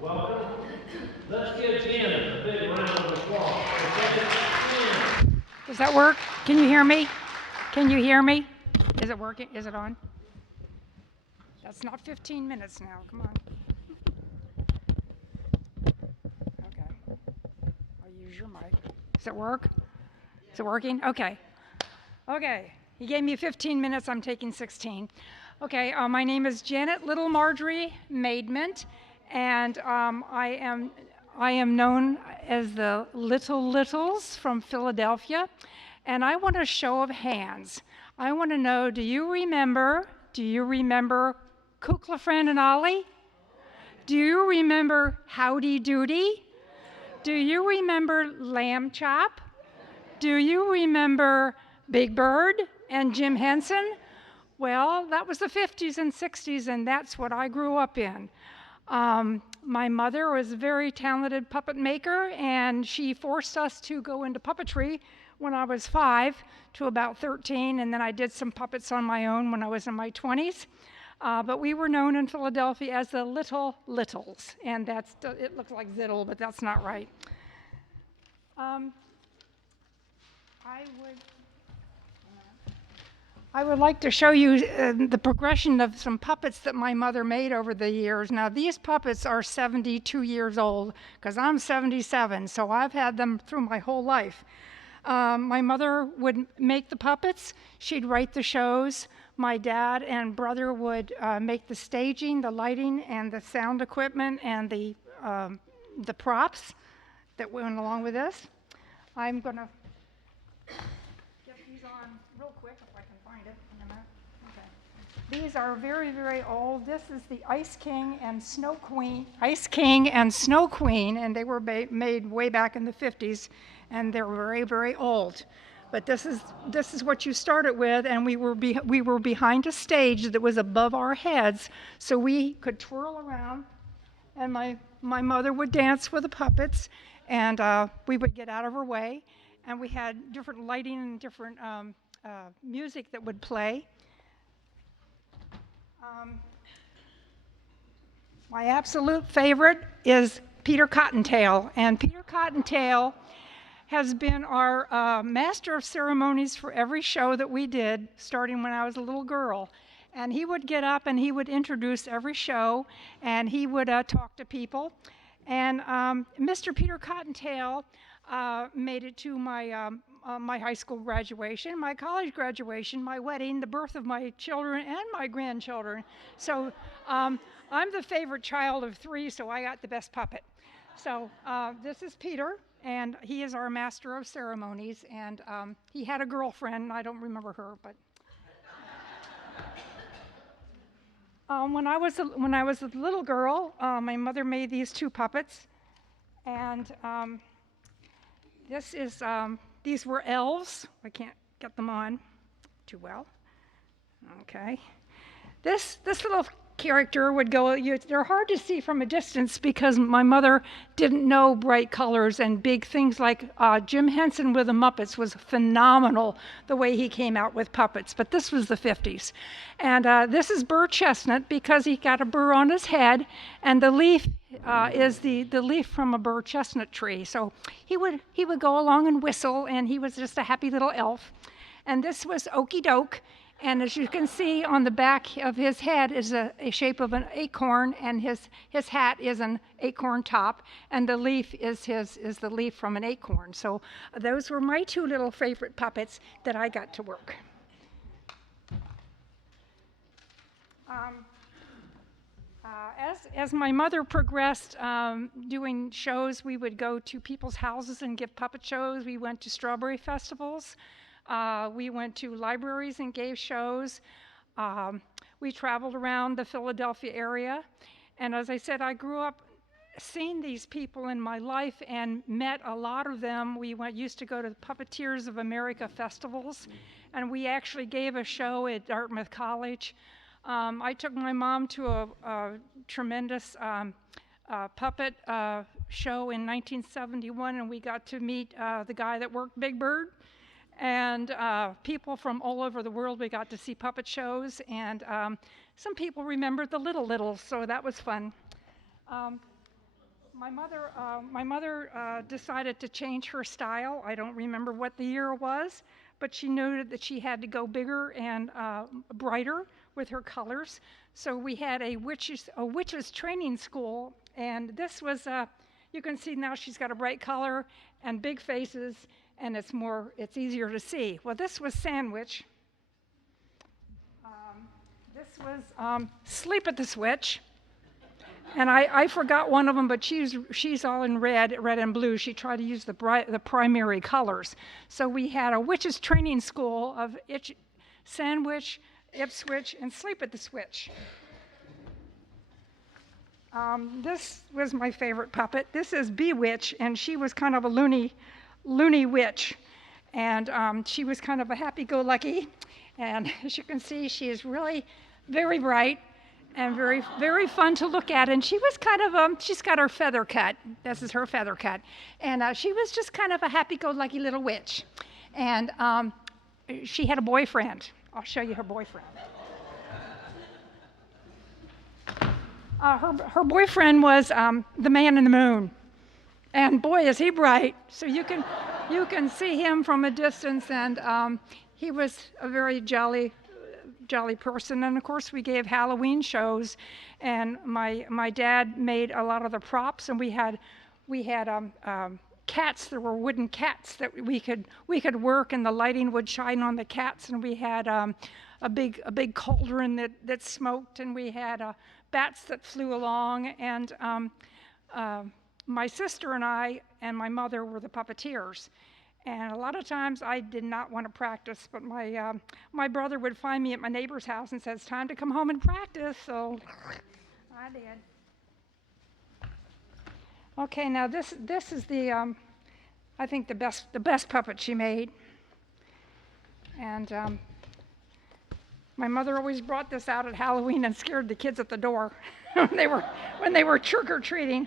Welcome. Let's give Janet a big round of applause. Does that work? Can you hear me? Can you hear me? Is it working? Is it on? That's not 15 minutes now. Come on. Okay. I'll use your mic. Does it work? Is it working? Okay. Okay. He gave me 15 minutes. I'm taking 16. Okay. My name is Janet Little Marjorie Maidment, and I am known as the Little Littles from Philadelphia. And I want a show of hands. I want to know, do you remember Kukla, Fran, and Ollie? Do you remember Howdy Doody? Do you remember Lamb Chop? Do you remember Big Bird and Jim Henson? Well, that was the 50s and 60s, and that's what I grew up in. My mother was a very talented puppet maker, and she forced us to go into puppetry when I was 5 to about 13, and then I did some puppets on my own when I was in my 20s. But we were known in Philadelphia as the Little Littles, and it looks like Ziddle, but that's not right. I would like to show you the progression of some puppets that my mother made over the years. Now, these puppets are 72 years old, because I'm 77, so I've had them through my whole life. My mother would make the puppets. She'd write the shows. My dad and brother would make the staging, the lighting, and the sound equipment, and the props that went along with this. I'm going to get these on real quick if I can find it in a minute. Okay. These are very, very old. This is the Ice King and Snow Queen, and they were made way back in the 50s, and they're very, very old. But this is what you started with, and we were behind a stage that was above our heads, so we could twirl around, and my mother would dance with the puppets, and we would get out of her way, and we had different lighting and different music that would play. My absolute favorite is Peter Cottontail, and Peter Cottontail has been our master of ceremonies for every show that we did, starting when I was a little girl. And he would get up and he would introduce every show, and he would talk to people. And Mr. Peter Cottontail made it to my my high school graduation, my college graduation, my wedding, the birth of my children and my grandchildren. So I'm the favorite child of 3, so I got the best puppet. So this is Peter, and he is our master of ceremonies, and he had a girlfriend. I don't remember her, but when I was a little girl, my mother made these 2 puppets, and these were elves. I can't get them on too well. Okay, this little character would go, they're hard to see from a distance because my mother didn't know bright colors and big things like Jim Henson with the Muppets was phenomenal the way he came out with puppets, but this was the 50s. And this is Burr Chestnut because he got a burr on his head, and the leaf is the leaf from a Burr Chestnut tree. So he would go along and whistle, and he was just a happy little elf. And this was Okey Doke. And as you can see on the back of his head is a shape of an acorn, and his hat is an acorn top, and the leaf is the leaf from an acorn. So those were my 2 little favorite puppets that I got to work. As my mother progressed doing shows, we would go to people's houses and give puppet shows. We went to strawberry festivals. We went to libraries and gave shows. We traveled around the Philadelphia area. And as I said, I grew up seeing these people in my life and met a lot of them. We used to go to the Puppeteers of America festivals, and we actually gave a show at Dartmouth College. I took my mom to a tremendous puppet show in 1971, and we got to meet the guy that worked Big Bird. And people from all over the world, we got to see puppet shows, and some people remembered the Little Littles, so that was fun. My mother decided to change her style. I don't remember what the year was, but she noted that she had to go bigger and brighter with her colors. So we had a witches training school, and this was you can see now she's got a bright color and big faces, and it's easier to see. Well, this was Sandwich. This was Sleep at the Switch. And I forgot one of them, but she's all in red and blue. She tried to use the primary colors. So we had a witches training school of Sandwich, Ipswich, and Sleep at the Switch. This was my favorite puppet. This is Bewitch, and she was kind of a loony witch. And she was kind of a happy-go-lucky. And as you can see, she is really very bright and very, very fun to look at. And she was kind of, she's got her feather cut. This is her feather cut. And she was just kind of a happy-go-lucky little witch. And she had a boyfriend. I'll show you her boyfriend. Her boyfriend was the man in the moon. And boy, is he bright. So you can see him from a distance. And he was a very jolly person. And of course we gave Halloween shows, and my dad made a lot of the props, and we had cats. There were wooden cats that we could work, and the lighting would shine on the cats, and we had a big cauldron that smoked, and we had bats that flew along, and my sister and I and my mother were the puppeteers. And a lot of times I did not want to practice, but my brother would find me at my neighbor's house and said, "It's time to come home and practice," so I did. Okay, now this is the I think the best puppet she made. And my mother always brought this out at Halloween and scared the kids at the door when they were trick-or-treating.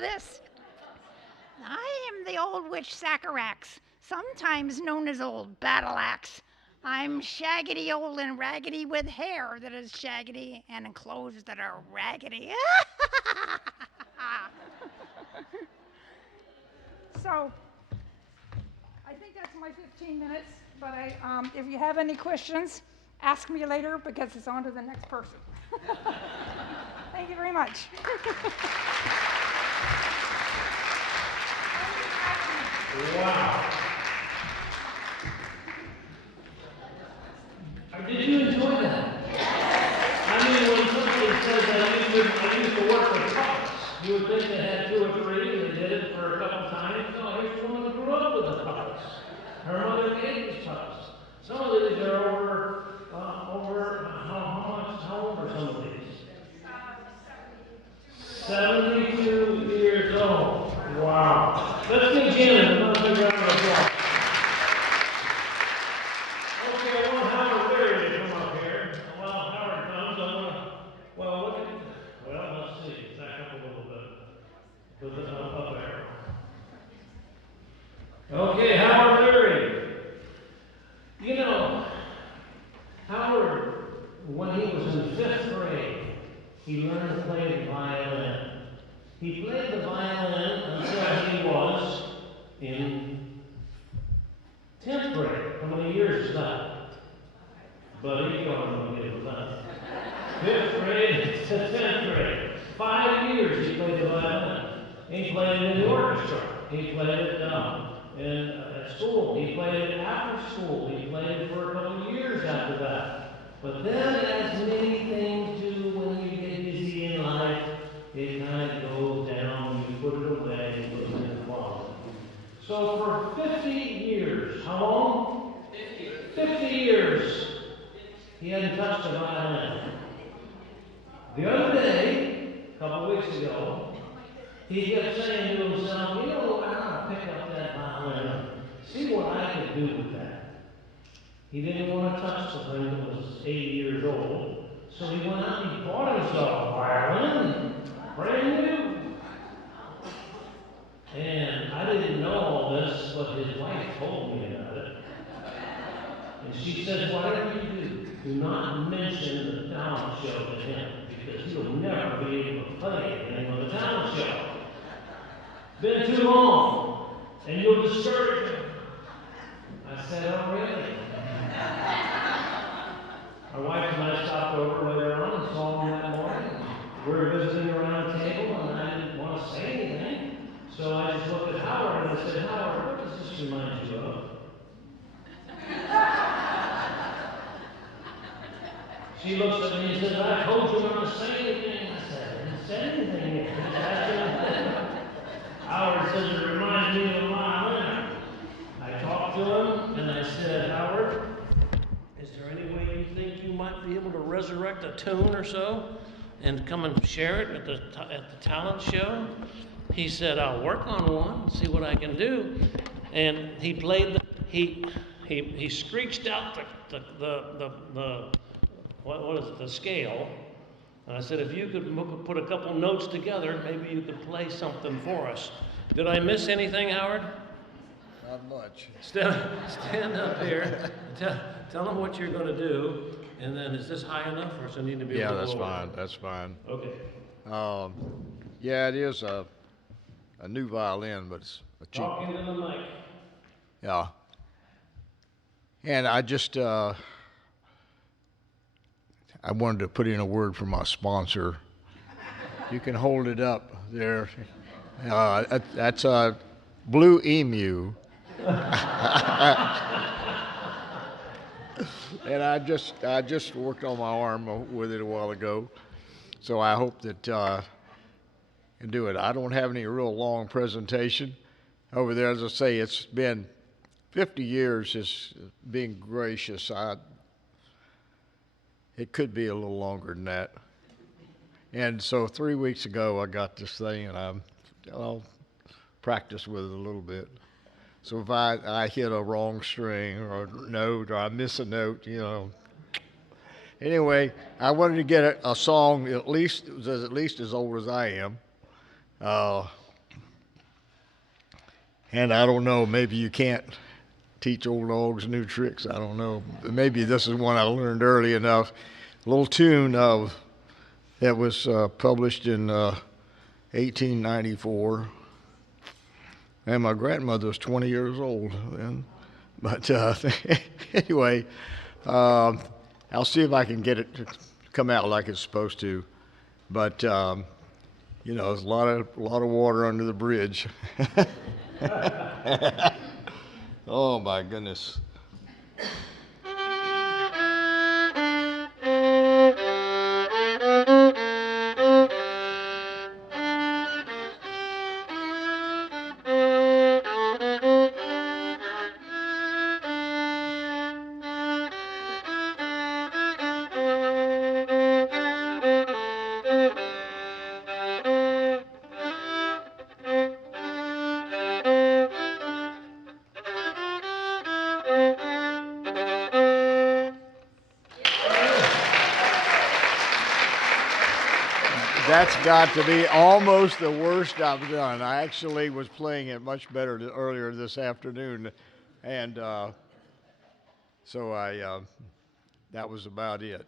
This. I am the old witch Sacarax, sometimes known as Old Battle Axe. I'm shaggedy old and raggedy with hair that is shaggedy and clothes that are raggedy. So, I think that's my 15 minutes, but if you have any questions, ask me later because it's on to the next person. Thank you very much. Wow. Did you enjoy that? I mean, when somebody says that I used to work with puppets, you would think they had 2 or 3 and they did it for a couple times. No, here's a woman who grew up with the puppets. Her mother made these puppets. Some of these are over how old are some of these? 72 years old. Wow. Let's give Janet another big round of applause. Okay, I want Howard Leary to come up here. While Howard comes, let's see. Back up a little bit. Put this up there. Okay, Howard Leary. You know, Howard, when he was in 5th grade, he learned to play the violin. He played the violin until he was in 10th grade. How many years is that? Buddy, you don't know what it was that. 5th grade to 10th grade. 5 years he played the violin. He played in the orchestra. He played it at school. He played it after school. He played it for a couple of years after that. But then, as many things do when you get busy in life, it kind of goes down, you put it away, you put it in the closet. So for 50 years, how long? 50 years, he hadn't touched a violin. The other day, a couple of weeks ago, he kept saying to himself, you know, I ought to pick up that violin, see what I could do with that. He didn't want to touch the thing that was 80 years old, so he went out and he bought himself a violin, brand new. And I didn't know all this, but his wife told me about it. And she said, whatever you do not mention the talent show to him, because you'll never be able to play anything on the talent show. Been too long, and you'll discourage him. I said, oh, really? My wife and I stopped over later on and saw him that morning. We were visiting around the table, and I didn't want to say anything. So I just looked at Howard and I said, Howard, what does this remind you of? She looks at me and says, I told you not to say anything. I said, I didn't say anything. Howard says, it reminds me of a violin. I talked to him and I said, Howard, is there any way you think you might be able to resurrect a tune or so and come and share it at the talent show? He said, I'll work on one, see what I can do. And he played he screeched out the scale. And I said, if you could put a couple notes together, maybe you could play something for us. Did I miss anything, Howard? Not much. Stand up here. Tell them what you're going to do. And then, is this high enough, or does it need to be a little lower? Yeah, that's fine. Okay. Yeah, it is a new violin, but it's a cheap. Talk into the mic. Yeah. And I just, I wanted to put in a word for my sponsor. You can hold it up there. That's Blue Emu. And I just worked on my arm with it a while ago, so I hope that I can do it. I don't have any real long presentation over there. As I say, it's been 50 years is being gracious. It could be a little longer than that. And so 3 weeks ago, I got this thing, and I'll practice with it a little bit. So if I hit a wrong string or a note, or I miss a note, you know. Anyway, I wanted to get a song at least as old as I am. And I don't know, maybe you can't teach old dogs new tricks. I don't know. But maybe this is one I learned early enough. A little tune that was published in 1894. And my grandmother was 20 years old then. But anyway, I'll see if I can get it to come out like it's supposed to. But you know, there's a lot of water under the bridge. Oh my goodness. That's got to be almost the worst I've done. I actually was playing it much better earlier this afternoon, and so that was about it.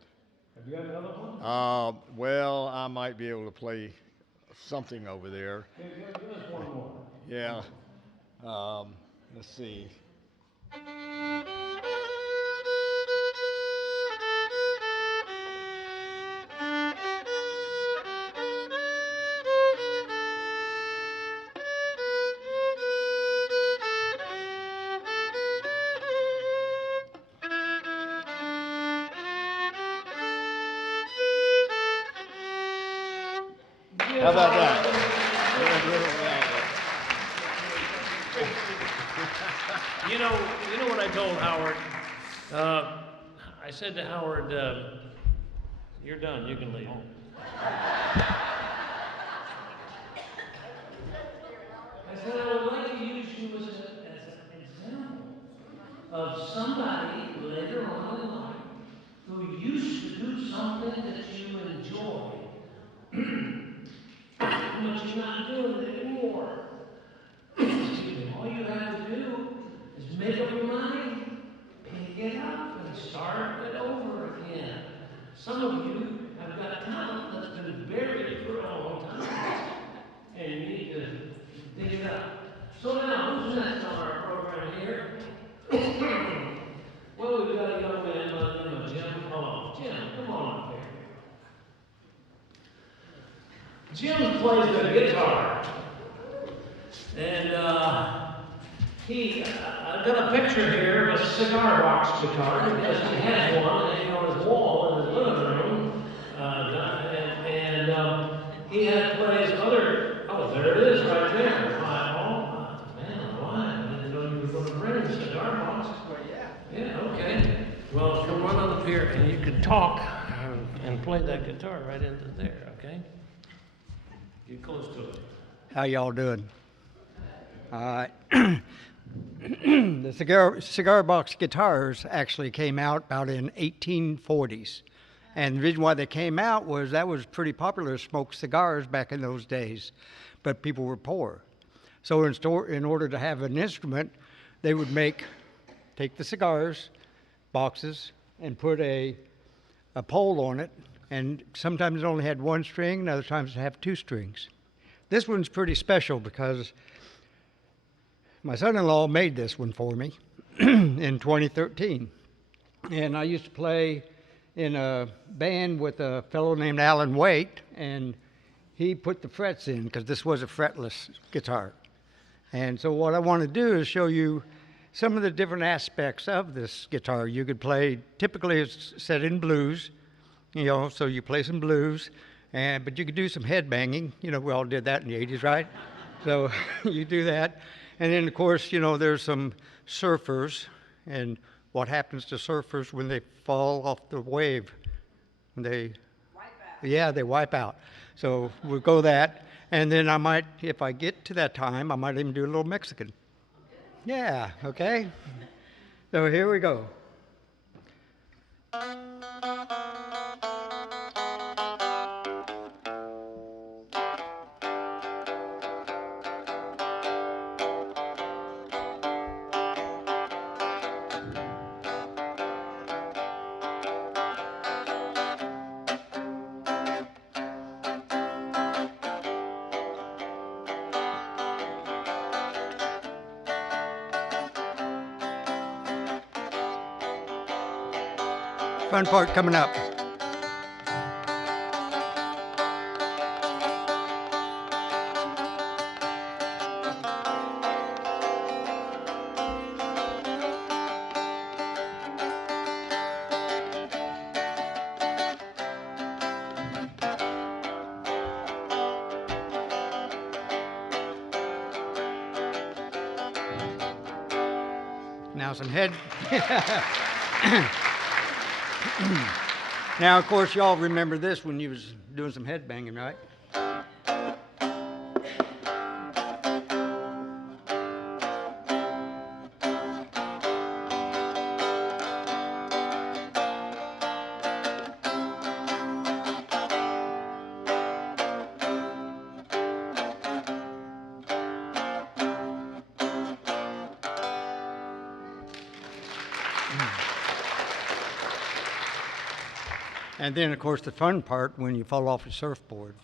Have you got another one? Well, I might be able to play something over there. Give us one more. Yeah. Let's see. How about that? You know what I told Howard? I said to Howard, you're done, you can leave. I said, I would like to use you as an example of somebody later on in life who used to do something that you enjoy. But you're not doing it anymore. All you have to do is make up your mind, pick it up, and start it over again. Some of you have I've got talent that's been buried for a long time, and you need to dig it up. So now, who's next on our program here? Well, we've got a young man by the name of Jim. Oh, Jim, come on up here. Jim plays the guitar, and I've got a picture here of a cigar box guitar because he has one hanging on his wall in his living room. He had plays other. Oh, there it is right there. Man, why? I didn't know you were going to bring the cigar box. Well, yeah. Yeah, okay. Well, come on up here and you can talk and play that guitar right into there, okay? Get close to it. How y'all doing? All right. The cigar box guitars actually came out about in 1840s. And the reason why they came out was that was pretty popular to smoke cigars back in those days, but people were poor. So in order to have an instrument, they would take the cigars, boxes, and put a pole on it, and sometimes it only had one string, and other times it had two strings. This one's pretty special because my son-in-law made this one for me in 2013. And I used to play in a band with a fellow named Alan Waite, and he put the frets in because this was a fretless guitar. And so what I want to do is show you some of the different aspects of this guitar. You could play, typically it's set in blues, so you play some blues, but you could do some head banging. We all did that in the 80s, right? So you do that. And then, of course, there's some surfers, and what happens to surfers when they fall off the wave? They wipe out. Yeah, they wipe out. So we'll go that. And then I might, if I get to that time, I might even do a little Mexican. Yeah, okay? So here we go. Fun part coming up. Now some head. Now, of course, y'all remember this when you was doing some head banging, right? And then, of course, the fun part when you fall off your surfboard.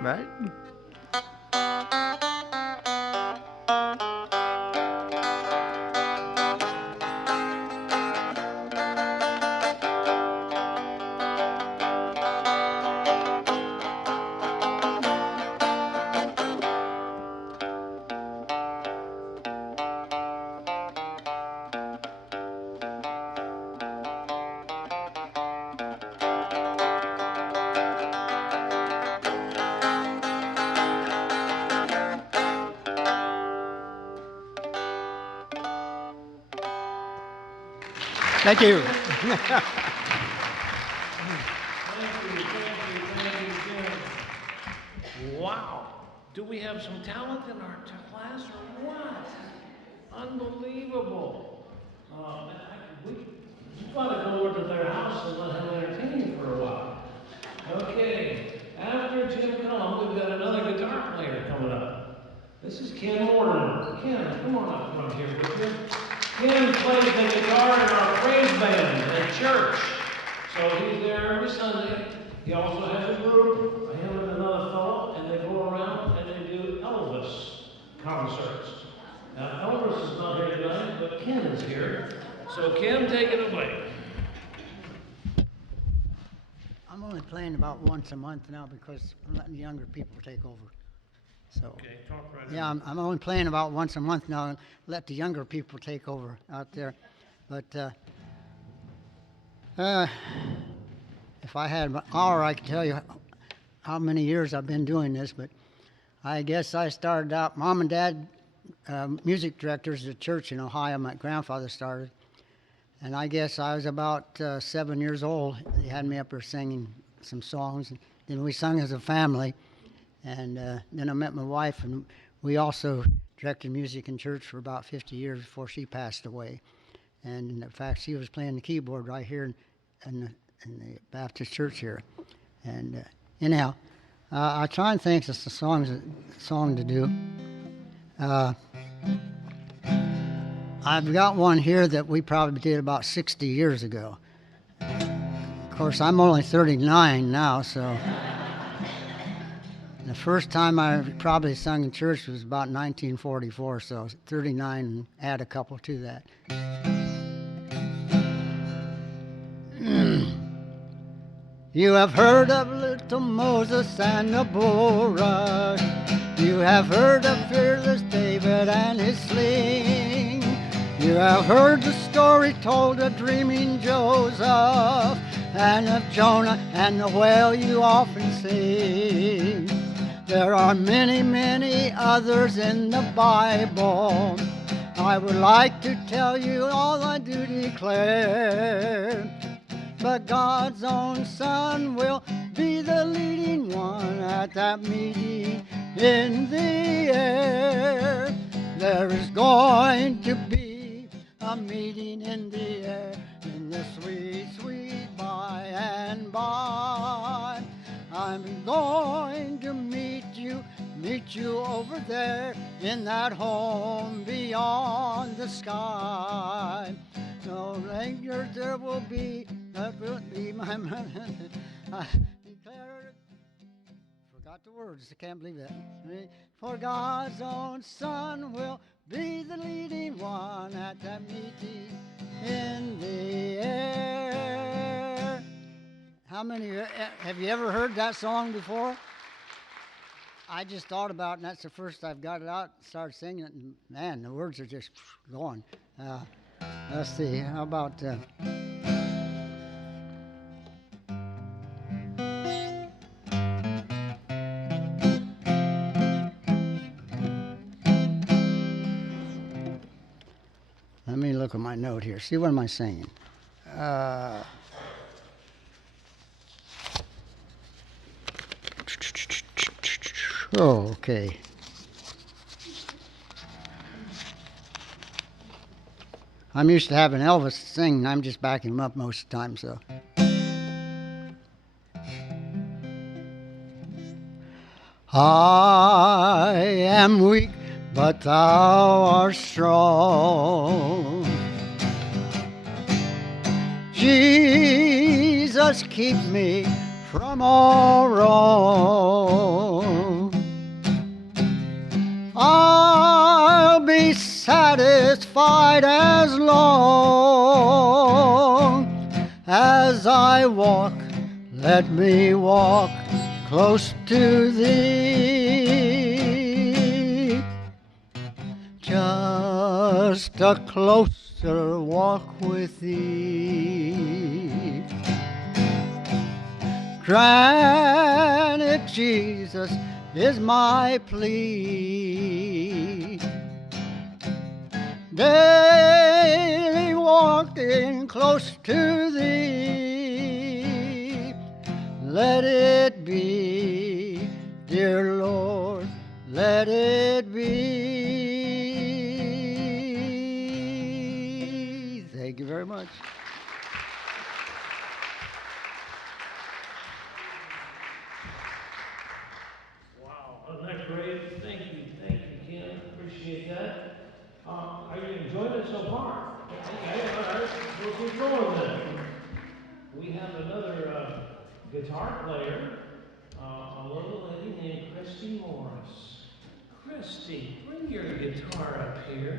Right? Thank you. Wow. Do we have some talent in our class or what? Unbelievable. We've got to go over to their house and let him entertain you for a while. Okay. After Jim Cullum, we've got another guitar player coming up. This is Ken Mortimer. Ken, come on up front here with you. Ken plays the guitar in our praise band at church. So he's there every Sunday. He also has a group, him and another fellow, and they go around and they do Elvis concerts. Now, Elvis is not here tonight, but Ken is here. So Ken, take it away. I'm only playing about once a month now because I'm letting the younger people take over. So, Okay, talk right yeah, I'm only playing about once a month now and let the younger people take over out there. But if I had an hour, I could tell you how many years I've been doing this. But I guess I started out, Mom and Dad, music directors at a church in Ohio. My grandfather started. And I guess I was about 7 years old. They had me up there singing some songs. And then we sung as a family. And then I met my wife, and we also directed music in church for about 50 years before she passed away. And in fact, she was playing the keyboard right here in the Baptist church here. And anyhow, I try and think it's a song to do. I've got one here that we probably did about 60 years ago. Of course, I'm only 39 now, so the first time I probably sung in church was about 1944, so 39 and add a couple to that. You have heard of little Moses and the bulrush. You have heard of fearless David and his sling. You have heard the story told of dreaming Joseph and of Jonah and the whale you often sing. There are many, many others in the Bible. I would like to tell you all I do declare. But God's own Son will be the leading one at that meeting in the air. There is going to be a meeting in the air, in the sweet, sweet by and by. I'm going to meet you over there in that home beyond the sky. No longer there will be, that will be my I declare it. Forgot the words, I can't believe that. For God's own Son will be the leading one at that meeting in the air. How many have you ever heard that song before? I just thought about it, and that's the first I've got it out, started singing it, and man, the words are just going. Let's see, how about... Let me look at my note here. See, what am I singing? Oh, okay. I'm used to having Elvis sing, and I'm just backing him up most of the time, so. I am weak, but thou art strong. Jesus, keep me from all wrong. I'll be satisfied as long as I walk. Let me walk close to thee. Just a closer walk with thee. Grant it, Jesus, is my plea. Daily walk walking close to thee. Let it be, dear Lord, let it be. Thank you very much. Wow, isn't that great? Thank you, Ken. Appreciate that. Are you enjoying it so far? Okay, all right. We'll keep going then. We have another guitar player, a little lady named Christy Morris. Christy, bring your guitar up here,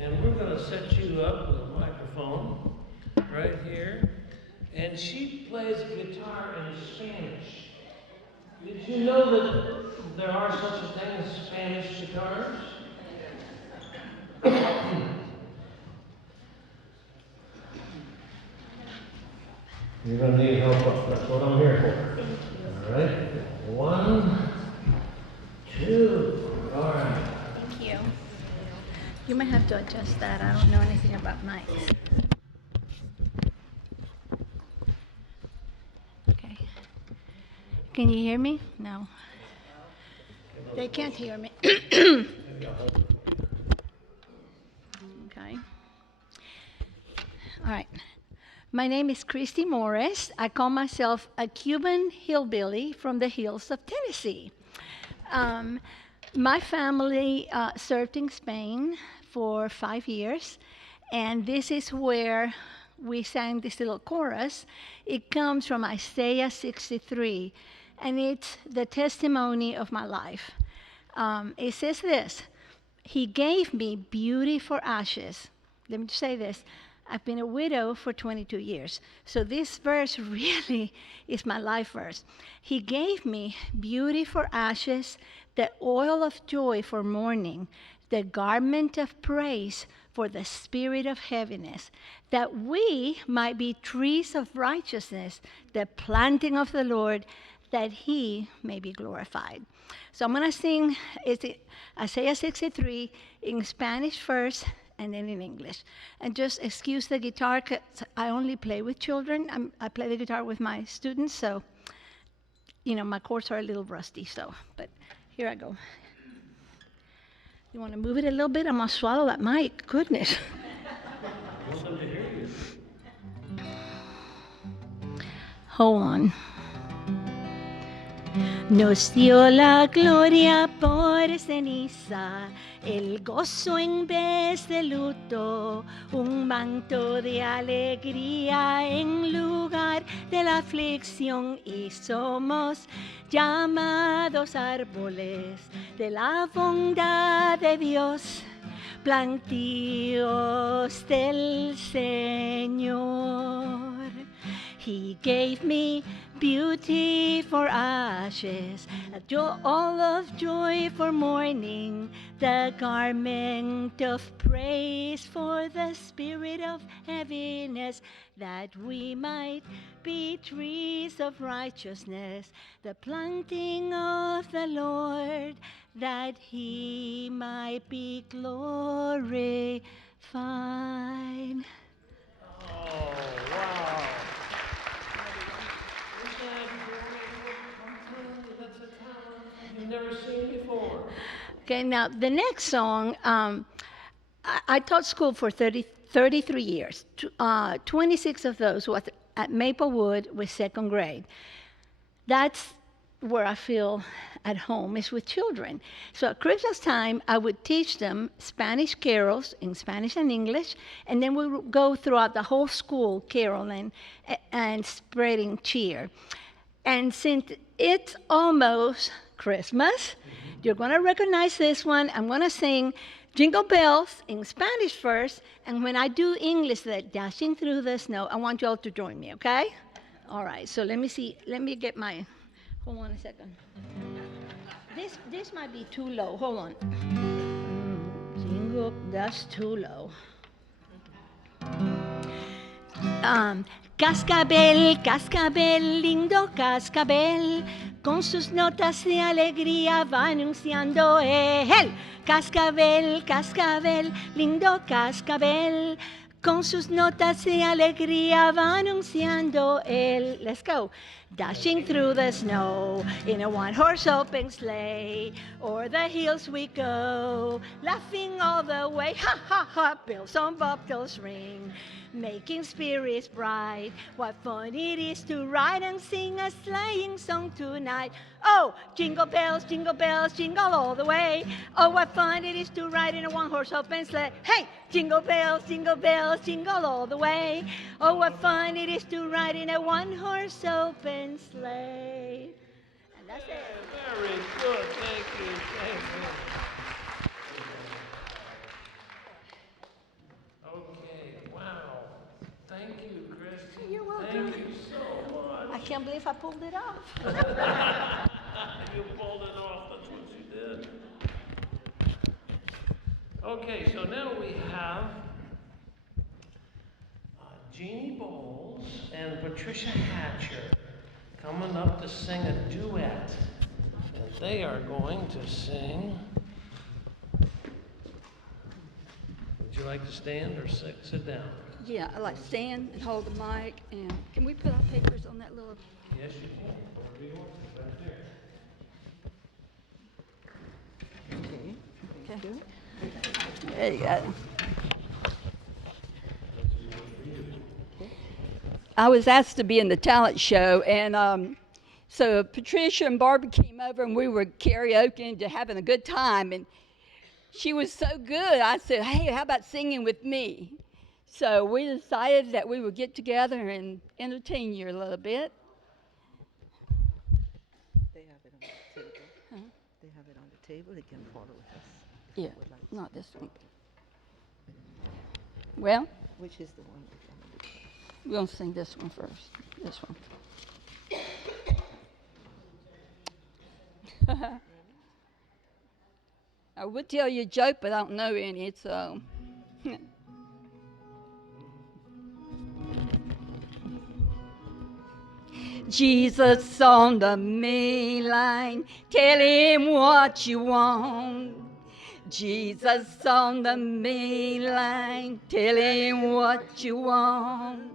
and we're going to set you up with a microphone right here. And she plays guitar in Spanish. Did you know that there are such a thing as Spanish guitars? You're going to need help. That's what I'm here for. All right. 1, 2. All right. Thank you. You might have to adjust that. I don't know anything about mics. Okay. Can you hear me? No. They can't hear me. Okay. All right. My name is Christy Morris. I call myself a Cuban hillbilly from the hills of Tennessee. My family served in Spain for 5 years, and this is where we sang this little chorus. It comes from Isaiah 63, and it's the testimony of my life. It says this: He gave me beauty for ashes. Let me say this. I've been a widow for 22 years. So this verse really is my life verse. He gave me beauty for ashes, the oil of joy for mourning, the garment of praise for the spirit of heaviness, that we might be trees of righteousness, the planting of the Lord, that he may be glorified. So I'm going to sing Isaiah 63 in Spanish first, and then in English. And just excuse the guitar, because I only play with children. I play the guitar with my students, so, my chords are a little rusty, but here I go. You want to move it a little bit? I'm going to swallow that mic. Goodness. Hold on. Nos dio la gloria por ceniza, el gozo en vez de luto, un manto de alegría en lugar de la aflicción, y somos llamados árboles de la bondad de Dios, plantíos del Señor. He gave me beauty for ashes, all of joy for mourning, the garment of praise for the spirit of heaviness, that we might be trees of righteousness, the planting of the Lord, that he might be glorified. Oh, wow. That's a talent you've never seen before. Okay, now the next song, I taught school for 33 years. 26 of those was at Maplewood with second grade. That's where I feel at home, is with children. So at Christmas time, I would teach them Spanish carols in Spanish and English, and then we would go throughout the whole school caroling and spreading cheer. And since it's almost Christmas, you're going to recognize this one. I'm going to sing Jingle Bells in Spanish first, and when I do English, that Dashing Through the Snow, I want you all to join me, okay? All right, so let me see. Let me get my, hold on a second. This might be too low. Hold on. Jingle, that's too low. Cascabel, cascabel, lindo cascabel, con sus notas de alegría va anunciando él. Cascabel, cascabel, lindo cascabel, con sus notas de alegría va anunciando el, let's go, dashing through the snow in a one-horse open sleigh. O'er the hills we go, laughing all the way, ha ha ha, bells on bobtails ring, making spirits bright. What fun it is to ride and sing a sleighing song tonight. Oh, jingle bells, jingle all the way. Oh, what fun it is to ride in a one-horse open sleigh. Hey, jingle bells, jingle all the way. Oh, what fun it is to ride in a one-horse open sleigh. And that's it. Very good, thank you, thank you. Okay, wow. Thank you, Christy. You're welcome. Thank you so much. I can't believe I pulled it off. You pulled it off, that's what you did. Okay, so now we have Jeannie Bowles and Patricia Hatcher coming up to sing a duet. And they are going to sing. Would you like to stand or sit down? Yeah, I like stand and hold the mic. And can we put our papers on that little? Yes, you can. Wherever you want to, right there. Okay. There you go. I was asked to be in the talent show, and so Patricia and Barbara came over, and we were karaokeing to having a good time, and she was so good. I said, "Hey, how about singing with me?" So we decided that we would get together and entertain you a little bit. They have it on the table. Huh? They have it on the table. They can follow with us. if Yeah, you would like to. not this one. Well, Which is the one that you want to do? we're going to sing this one first. This one. I would tell you a joke, but I don't know any, so. Jesus on the main line, tell him what you want. Jesus on the main line, tell him what you want.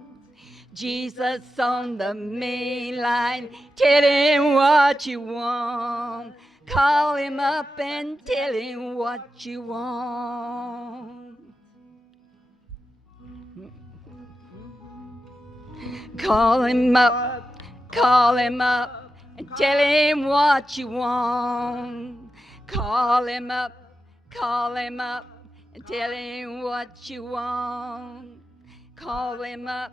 Jesus on the main line, tell him what you want. Call him up and tell him what you want. Call him up and tell him what you want. Call him up and tell him what you want. Call him up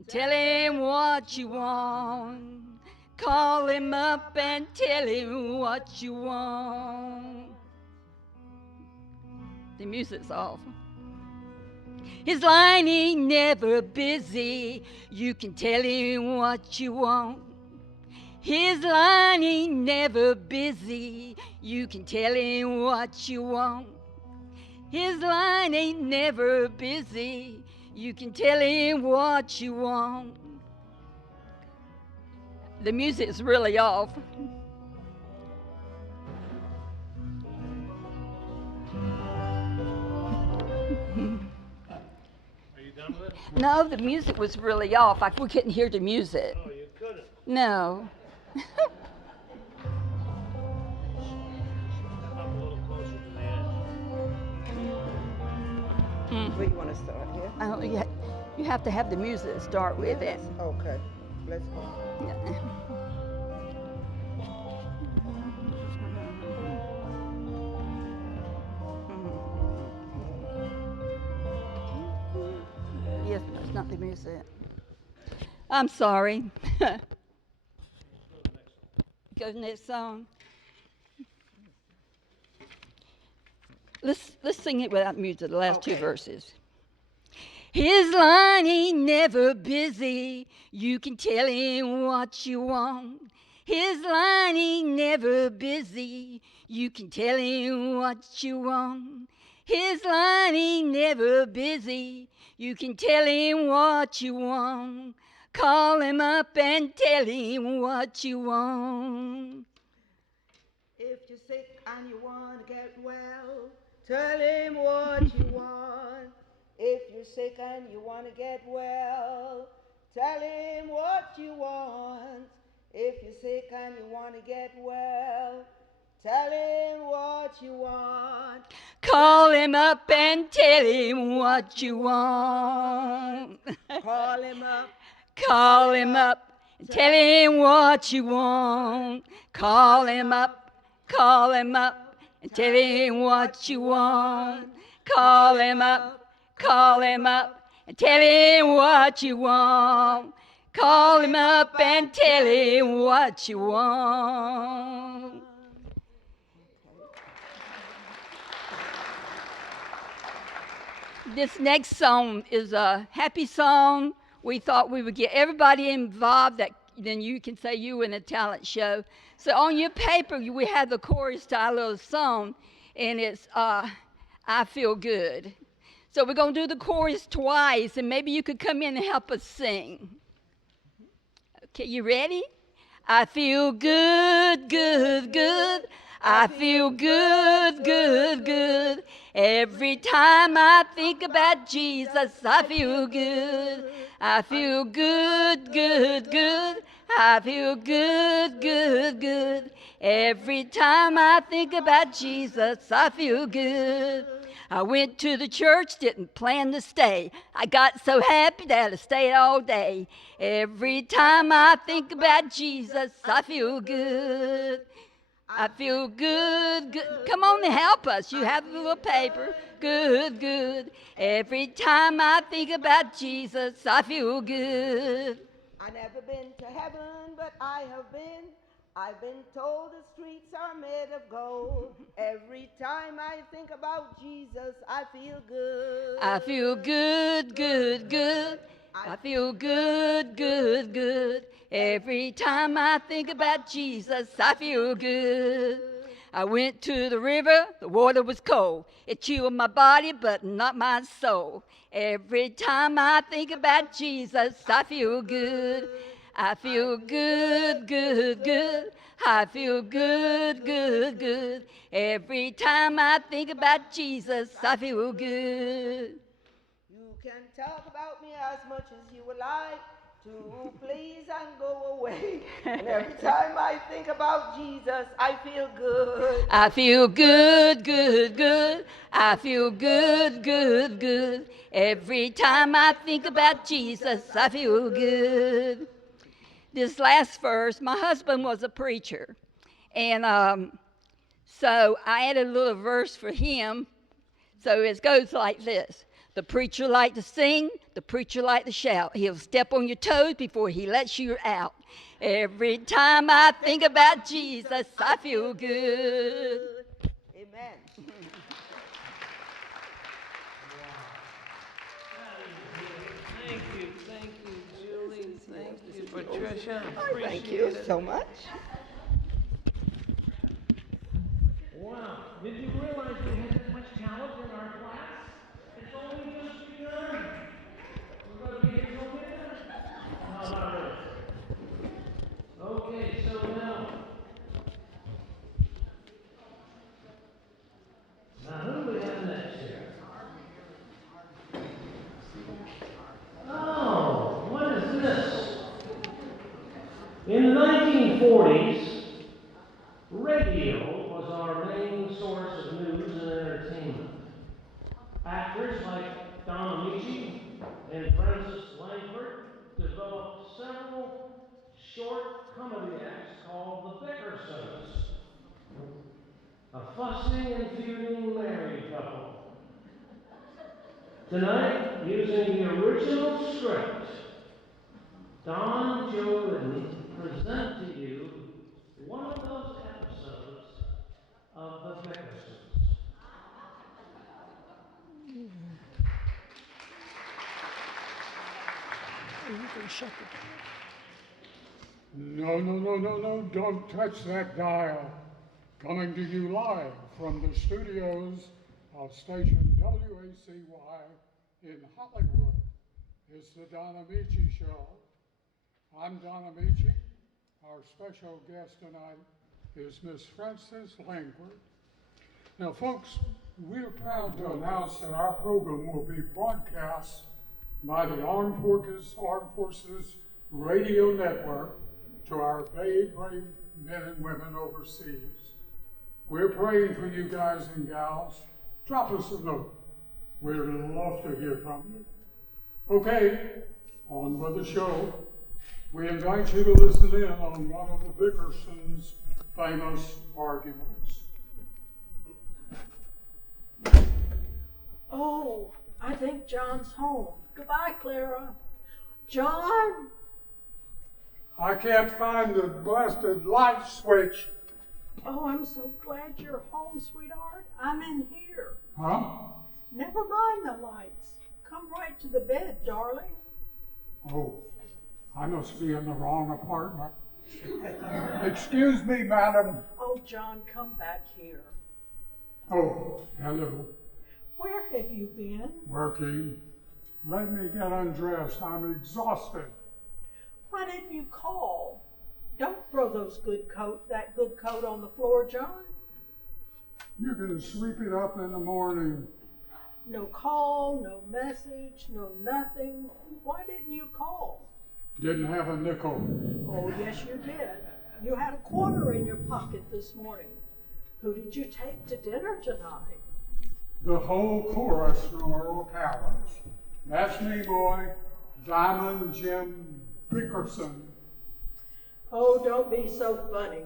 and tell him what you want. Call him up and tell him what you want. The music's off. His line ain't never busy. You can tell him what you want. His line ain't never busy. You can tell him what you want. His line ain't never busy. You can tell him what you want. The music's really off. Are you done with it? No, the music was really off. We couldn't hear the music. Oh, you couldn't. No. Come up a little closer to the edge. Where you want to start here? You have to have the music to start with it. Okay. Let's go. Yes, that's not the music. I'm sorry. Go to the next song. Let's sing it without music, the last two Okay. verses. His line ain't never busy. You can tell him what you want. His line ain't never busy. You can tell him what you want. His line ain't never busy. You can tell him what you want. Call him up and tell him what you want. If you're sick and you want to get well, tell him what you want. sick and you want to get well, tell him what you want. If you're sick and you want to get well, tell him what you want. Call him up and tell him what you want. Call him up. Call him up and tell him what you want. Call him up, call him up and tell him what you want. Call him up, call him up and tell him what you want. Call him up and tell him what you want. This next song is a happy song. We thought we would get everybody involved, that then you can say you in a talent show. So on your paper, we have the chorus style of the song, and it's I Feel Good. So we're going to do the chorus twice, and maybe you could come in and help us sing. Okay, you ready? I feel good, good, good. I feel good, good, good. Every time I think about Jesus, I feel good. I feel good, good, good. I feel good, good, good. Every time I think about Jesus, I feel good. I went to the church, didn't plan to stay. I got so happy that I stayed all day. Every time I think about Jesus, I feel good. I feel good, good. Come on and help us. You have a little paper. Good, good. Every time I think about Jesus, I feel good. I never been to heaven, but I've been told the streets are made of gold. Every time I think about Jesus, I feel good. I feel good, good, good. I feel good, good, good. Every time I think about Jesus, I feel good. I went to the river, the water was cold. It chilled my body, but not my soul. Every time I think about Jesus, I feel good. I feel good, good, good. I feel good, good, good. Every time I think about Jesus, I feel good. You can talk about me as much as you would like to, please, and go away. And every time I think about Jesus, I feel good. I feel good, good, good. I feel good, good, good. Every time I think about Jesus, I feel good. This last verse, my husband was a preacher. And so I added a little verse for him. So it goes like this. The preacher like to sing, the preacher like to shout. He'll step on your toes before he lets you out. Every time I think about Jesus, I feel good. Amen. Thank you, Julie. Thank you, Patricia. Thank you so much. Wow, did you realize we had that much talent in our class? It's only just begun. We're going to be here till midnight. No, not really. Okay, so now who do we have next here? Oh, what is this? In the 1940s, radio was our main source of news and entertainment. Actors like Don Amici and Francis Langford developed several short comedy acts called the Bickersons, a fussing and feuding married couple. Tonight, using the original script, Don and Joe Lydon present to you one of those episodes of the Bickersons. No, no, no, no, no, don't touch that dial. Coming to you live from the studios of station WACY in Hollywood is the Don Amici Show. I'm Don Amici. Our special guest tonight is Miss Frances Langford. Now, folks, We're proud to announce that our program will be broadcast by the Armed Forces Radio Network to our brave men and women overseas. We're praying for you guys and gals. Drop us a note. We'd love to hear from you. Okay, on with the show. We invite you to listen in on one of the Bickersons' famous arguments. Oh, I think John's home. Goodbye, Clara. John? I can't find the blasted light switch. Oh, I'm so glad you're home, sweetheart. I'm in here. Huh? Never mind the lights. Come right to the bed, darling. Oh, I must be in the wrong apartment. Excuse me, madam. Oh, John, come back here. Oh, hello. Where have you been? Working. Let me get undressed. I'm exhausted. Why didn't you call? Don't throw that good coat on the floor, John. You can sweep it up in the morning. No call, no message, no nothing. Why didn't you call? Didn't have a nickel. Oh, yes, you did. You had a quarter in your pocket this morning. Who did you take to dinner tonight? The whole chorus from Earl Cowers. That's me, boy. Diamond Jim Bickerson. Oh, don't be so funny.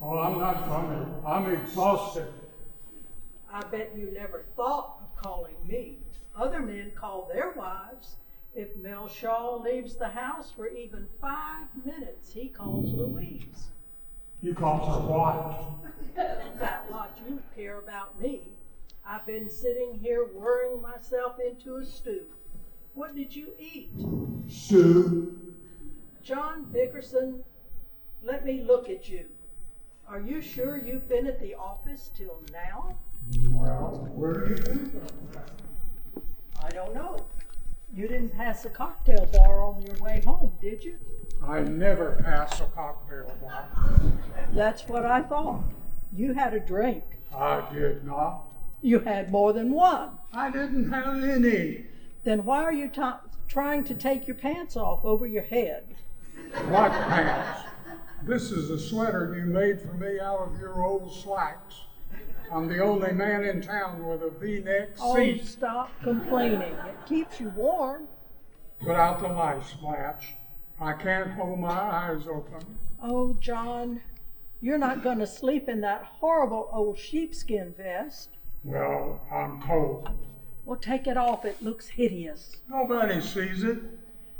Oh, I'm not funny. I'm exhausted. I bet you never thought of calling me. Other men call their wives. If Mel Shaw leaves the house for even 5 minutes, he calls Louise. He calls her what? That lot you care about me. I've been sitting here worrying myself into a stew. What did you eat? Stew. John Bickerson, let me look at you. Are you sure you've been at the office till now? Well, where do you think that? I don't know. You didn't pass a cocktail bar on your way home, did you? I never pass a cocktail bar. That's what I thought. You had a drink. I did not. You had more than one. I didn't have any. Then why are you trying to take your pants off over your head? What pants? This is a sweater you made for me out of your old slacks. I'm the only man in town with a V-neck Oh, seat. stop complaining. It keeps you warm. Put out the lights, Blanche. I can't hold my eyes open. Oh, John, you're not going to sleep in that horrible old sheepskin vest. Well, I'm cold. Well, take it off. It looks hideous. Nobody sees it.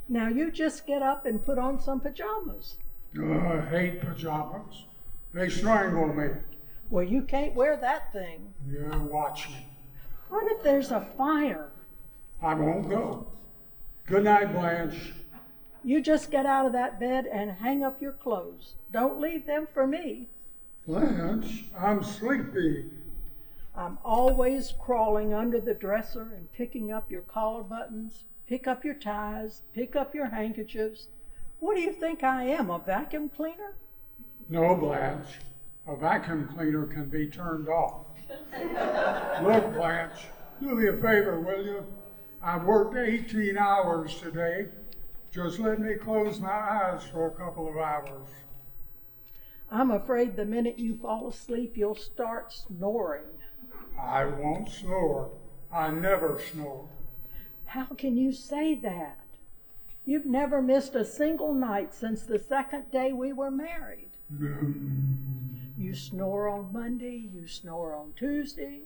Now you just get up and put on some pajamas. I hate pajamas. They strangle me. Well, you can't wear that thing. Yeah, watch me. What if there's a fire? I won't go. Good night, Blanche. You just get out of that bed and hang up your clothes. Don't leave them for me. Blanche, I'm sleepy. I'm always crawling under the dresser and picking up your collar buttons, pick up your ties, pick up your handkerchiefs. What do you think I am, a vacuum cleaner? No, Blanche. A vacuum cleaner can be turned off. Look, Blanche, do me a favor, will you? I've worked 18 hours today. Just let me close my eyes for a couple of hours. I'm afraid the minute you fall asleep, you'll start snoring. I won't snore. I never snore. How can you say that? You've never missed a single night since the second day we were married. You snore on Monday, you snore on Tuesday,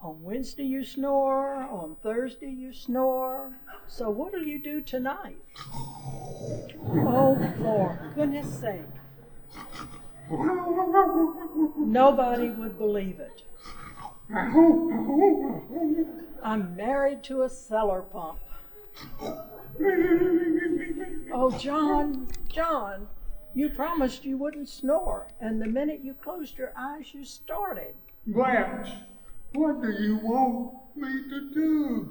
on Wednesday you snore, on Thursday you snore. So what'll you do tonight? Oh, for goodness sake. Nobody would believe it. I'm married to a cellar pump. Oh, John, you promised you wouldn't snore, and the minute you closed your eyes, you started. Blanche, what do you want me to do?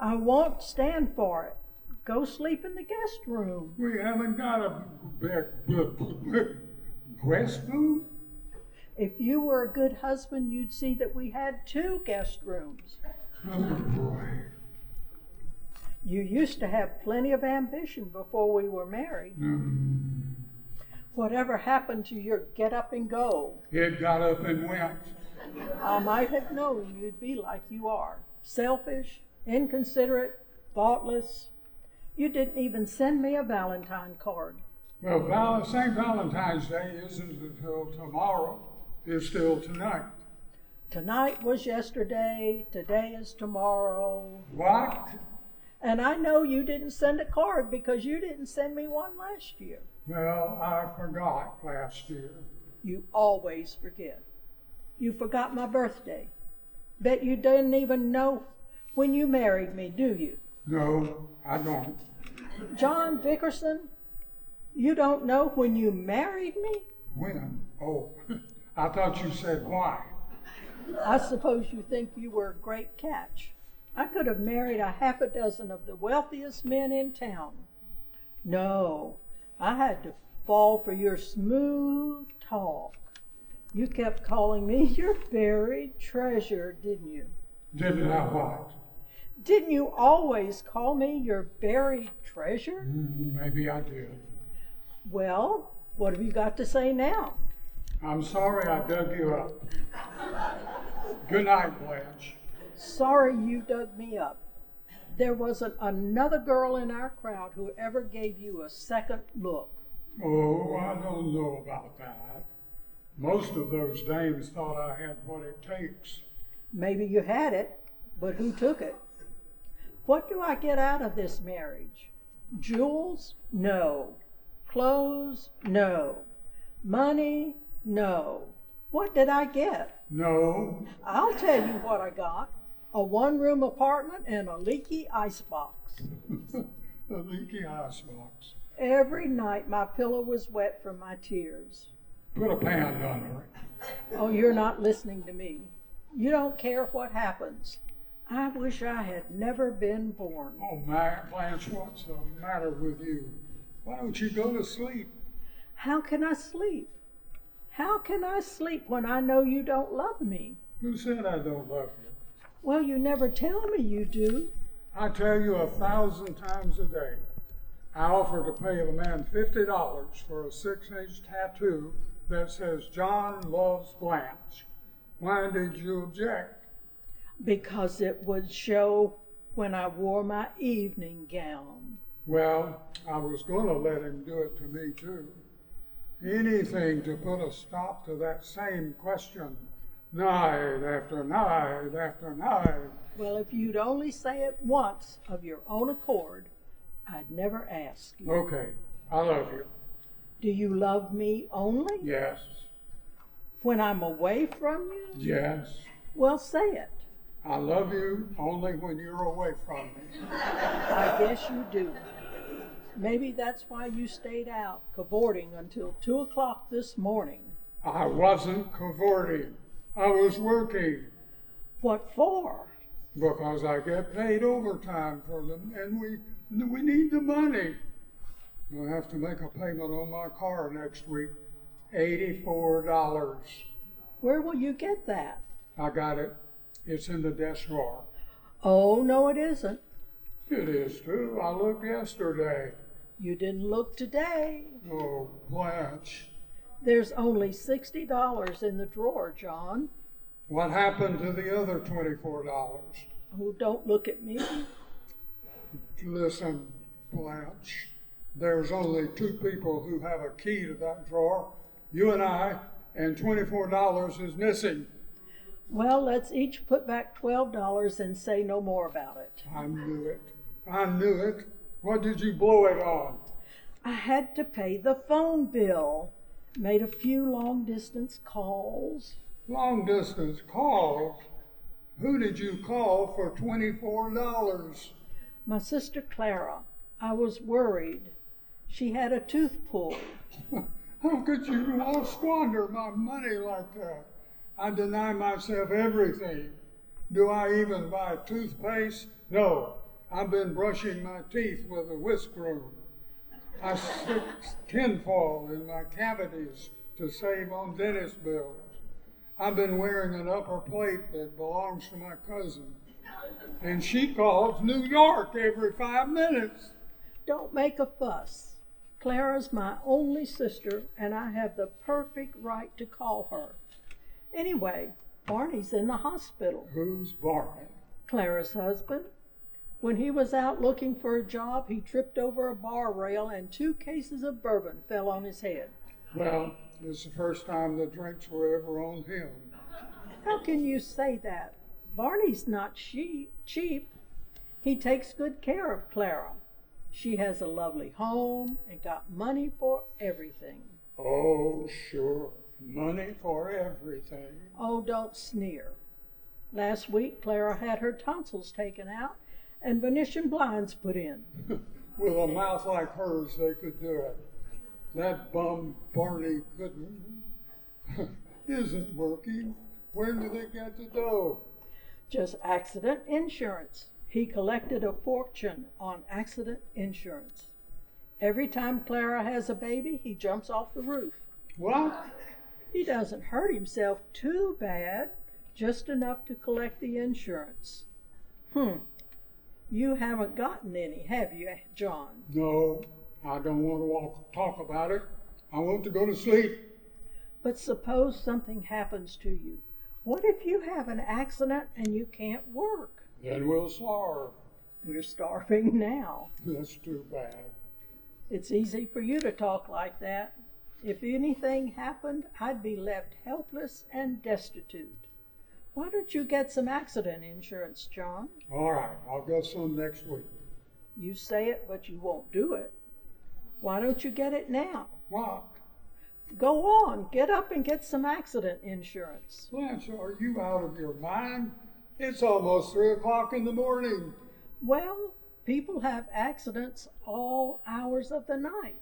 I won't stand for it. Go sleep in the guest room. We haven't got a guest room. If you were a good husband, you'd see that we had 2 guest rooms. Oh, boy. You used to have plenty of ambition before we were married. Whatever happened to your get up and go? It got up and went. I might have known you'd be like you are. Selfish, inconsiderate, thoughtless. You didn't even send me a Valentine card. Well, St. Valentine's Day isn't until tomorrow. It's still tonight. Tonight was yesterday, today is tomorrow. What? And I know you didn't send a card because you didn't send me one last year. Well, I forgot last year. You always forget. You forgot my birthday. Bet you didn't even know when you married me, do you? No, I don't. John Vickerson, you don't know when you married me? When? Oh, I thought you said why. I suppose you think you were a great catch. I could have married a half a dozen of the wealthiest men in town. No, I had to fall for your smooth talk. You kept calling me your buried treasure, didn't you? Didn't I what? Didn't you always call me your buried treasure? Maybe I did. Well, what have you got to say now? I'm sorry I dug you up. Good night, Blanche. Sorry you dug me up. There wasn't another girl in our crowd who ever gave you a second look. Oh, I don't know about that. Most of those dames thought I had what it takes. Maybe you had it, but who took it? What do I get out of this marriage? Jewels? No. Clothes? No. Money? No. What did I get? No. I'll tell you what I got. A 1-room apartment and a leaky icebox. A leaky icebox. Every night my pillow was wet from my tears. Put a pan under it. Oh, you're not listening to me. You don't care what happens. I wish I had never been born. Oh, Blanche, what's the matter with you? Why don't you go to sleep? How can I sleep? How can I sleep when I know you don't love me? Who said I don't love you? Well, you never tell me you do. I tell you 1,000 times a day. I offer to pay a man $50 for a 6-inch tattoo that says John loves Blanche. Why did you object? Because it would show when I wore my evening gown. Well, I was going to let him do it to me too. Anything to put a stop to that same question, night after night after night. Well, if you'd only say it once of your own accord, I'd never ask you. Okay, I love you. Do you love me only? Yes. When I'm away from you? Yes. Well, say it. I love you only when you're away from me. I guess you do. Maybe that's why you stayed out cavorting until 2 o'clock this morning. I wasn't cavorting. I was working. What for? Because I get paid overtime for them, and we need the money. I'll have to make a payment on my car next week. $84. Where will you get that? I got it. It's in the desk drawer. Oh, no, it isn't. It is too. I looked yesterday. You didn't look today. Oh, Blanche. There's only $60 in the drawer, John. What happened to the other $24? Oh, don't look at me. Listen, Blanche. There's only 2 people who have a key to that drawer. You and I, and $24 is missing. Well, let's each put back $12 and say no more about it. I knew it. I knew it. What did you blow it on? I had to pay the phone bill. Made a few long-distance calls. Long-distance calls? Who did you call for $24? My sister Clara. I was worried. She had a tooth pulled. How could you all squander my money like that? I deny myself everything. Do I even buy toothpaste? No. I've been brushing my teeth with a whisk broom. I stick tinfoil in my cavities to save on dentist bills. I've been wearing an upper plate that belongs to my cousin, and she calls New York every 5 minutes. Don't make a fuss. Clara's my only sister, and I have the perfect right to call her. Anyway, Barney's in the hospital. Who's Barney? Clara's husband. When he was out looking for a job, he tripped over a bar rail and 2 cases of bourbon fell on his head. Well, it's the first time the drinks were ever on him. How can you say that? Barney's not cheap. He takes good care of Clara. She has a lovely home and got money for everything. Oh, sure. Money for everything. Oh, don't sneer. Last week, Clara had her tonsils taken out and Venetian blinds put in. With a mouth like hers, they could do it. That bum Barney couldn't. Isn't working. Where do they get the dough? Just accident insurance. He collected a fortune on accident insurance. Every time Clara has a baby, he jumps off the roof. What? He doesn't hurt himself too bad, just enough to collect the insurance. You haven't gotten any, have you, John? No, I don't want to talk about it. I want to go to sleep. But suppose something happens to you. What if you have an accident and you can't work? Then we'll starve. We're starving now. That's too bad. It's easy for you to talk like that. If anything happened, I'd be left helpless and destitute. Why don't you get some accident insurance, John? All right, I'll get some next week. You say it, but you won't do it. Why don't you get it now? What? Go on, get up and get some accident insurance. Blanche, are you out of your mind? It's almost 3 o'clock in the morning. Well, people have accidents all hours of the night.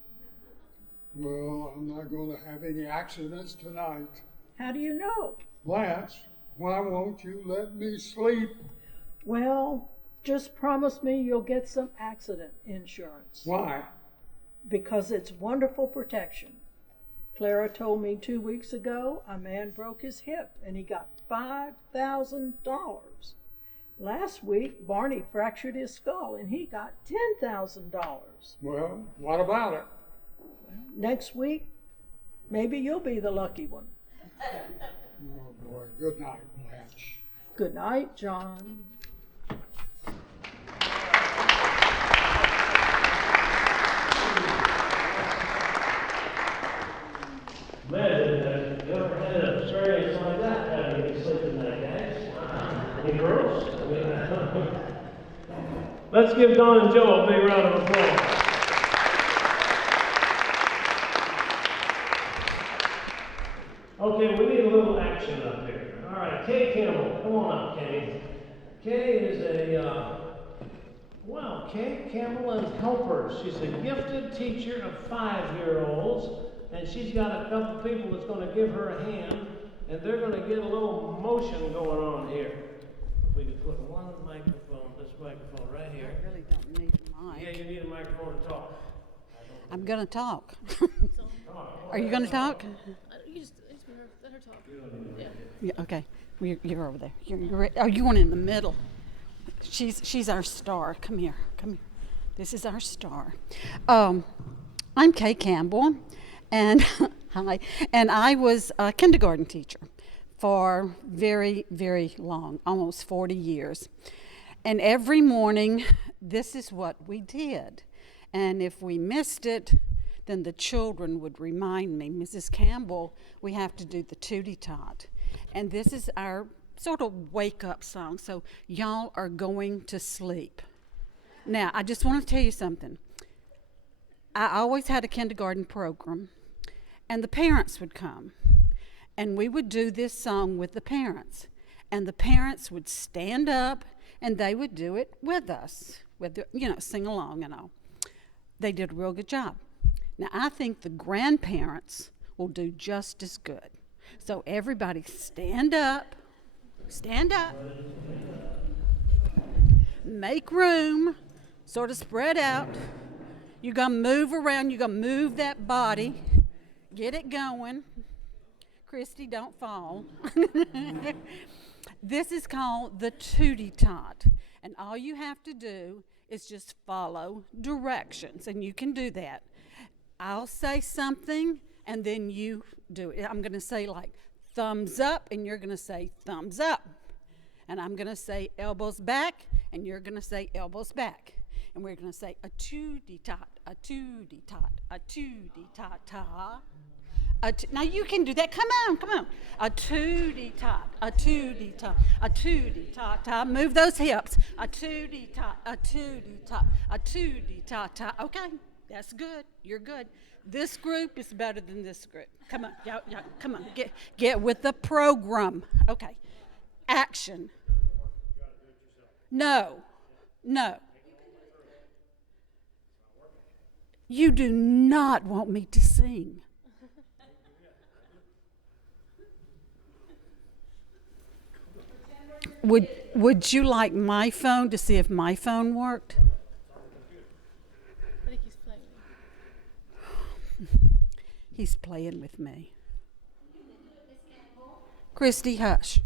Well, I'm not going to have any accidents tonight. How do you know? Blanche, why won't you let me sleep? Well, just promise me you'll get some accident insurance. Why? Because it's wonderful protection. Clara told me 2 weeks ago a man broke his hip and he got $5,000. Last week, Barney fractured his skull and he got $10,000. Well, what about it? Next week, maybe you'll be the lucky one. Oh boy, good night, Blanche. Good night, John. Man, have you ever had an experience like that? Having to sleep in that, guys? Any girls? Let's give Don and Joe a big round of applause. Okay, we need a little action up here. All right, Kay Campbell, come on up, Kay. Kay is Kay Campbell and Helpers. She's a gifted teacher of 5-year-olds, and she's got a couple people that's going to give her a hand, and they're going to get a little motion going on here. If we could put this microphone right here. I really don't need a mic. Yeah, you need a microphone to talk. I'm going to talk. Are you going to talk? You just let her talk. Yeah, okay. Well, you're over there. You're you one in the middle. She's our star. Come here. This is our star. I'm Kay Campbell, and hi. And I was a kindergarten teacher for very, very long, almost 40 years. And every morning, this is what we did. And if we missed it, then the children would remind me, Mrs. Campbell, we have to do the Tootie Tot. And this is our sort of wake-up song, so y'all are going to sleep. Now, I just want to tell you something. I always had a kindergarten program, and the parents would come, and we would do this song with the parents. And the parents would stand up, and they would do it with us, sing along and all. They did a real good job. Now, I think the grandparents will do just as good. So everybody stand up, make room, sort of spread out. You're going to move around, you're going to move that body, get it going. Christy, don't fall. This is called the Tootie Tot. And all you have to do is just follow directions. And you can do that. I'll say something, and then you do it. I'm going to say like thumbs up, and you're going to say thumbs up. And I'm going to say elbows back, and you're going to say elbows back. And we're going to say a tootie tot, a tootie tot, a tootie tot ta. Now you can do that. Come on, come on. A tootie tot, a tootie tot, a tootie tot ta. Move those hips. A tootie tot, a tootie tot, a tootie tot ta. Okay, that's good. You're good. This group is better than this group. Come on, come on. Get with the program. Okay. Action. No. You do not want me to sing. Would you like my phone to see if my phone worked? I think he's playing. He's playing with me. Christy, hush.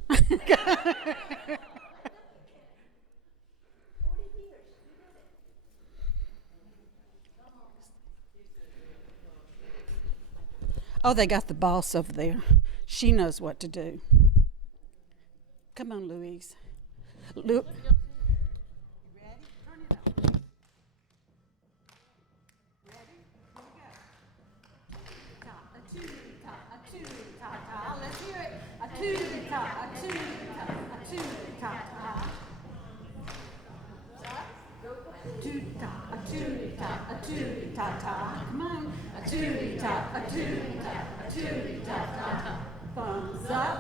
Oh, they got the boss over there. She knows what to do. Come on, Louise. Lu- Come on. A tootie tot, a tootie tot, a tootie tot, thumbs up,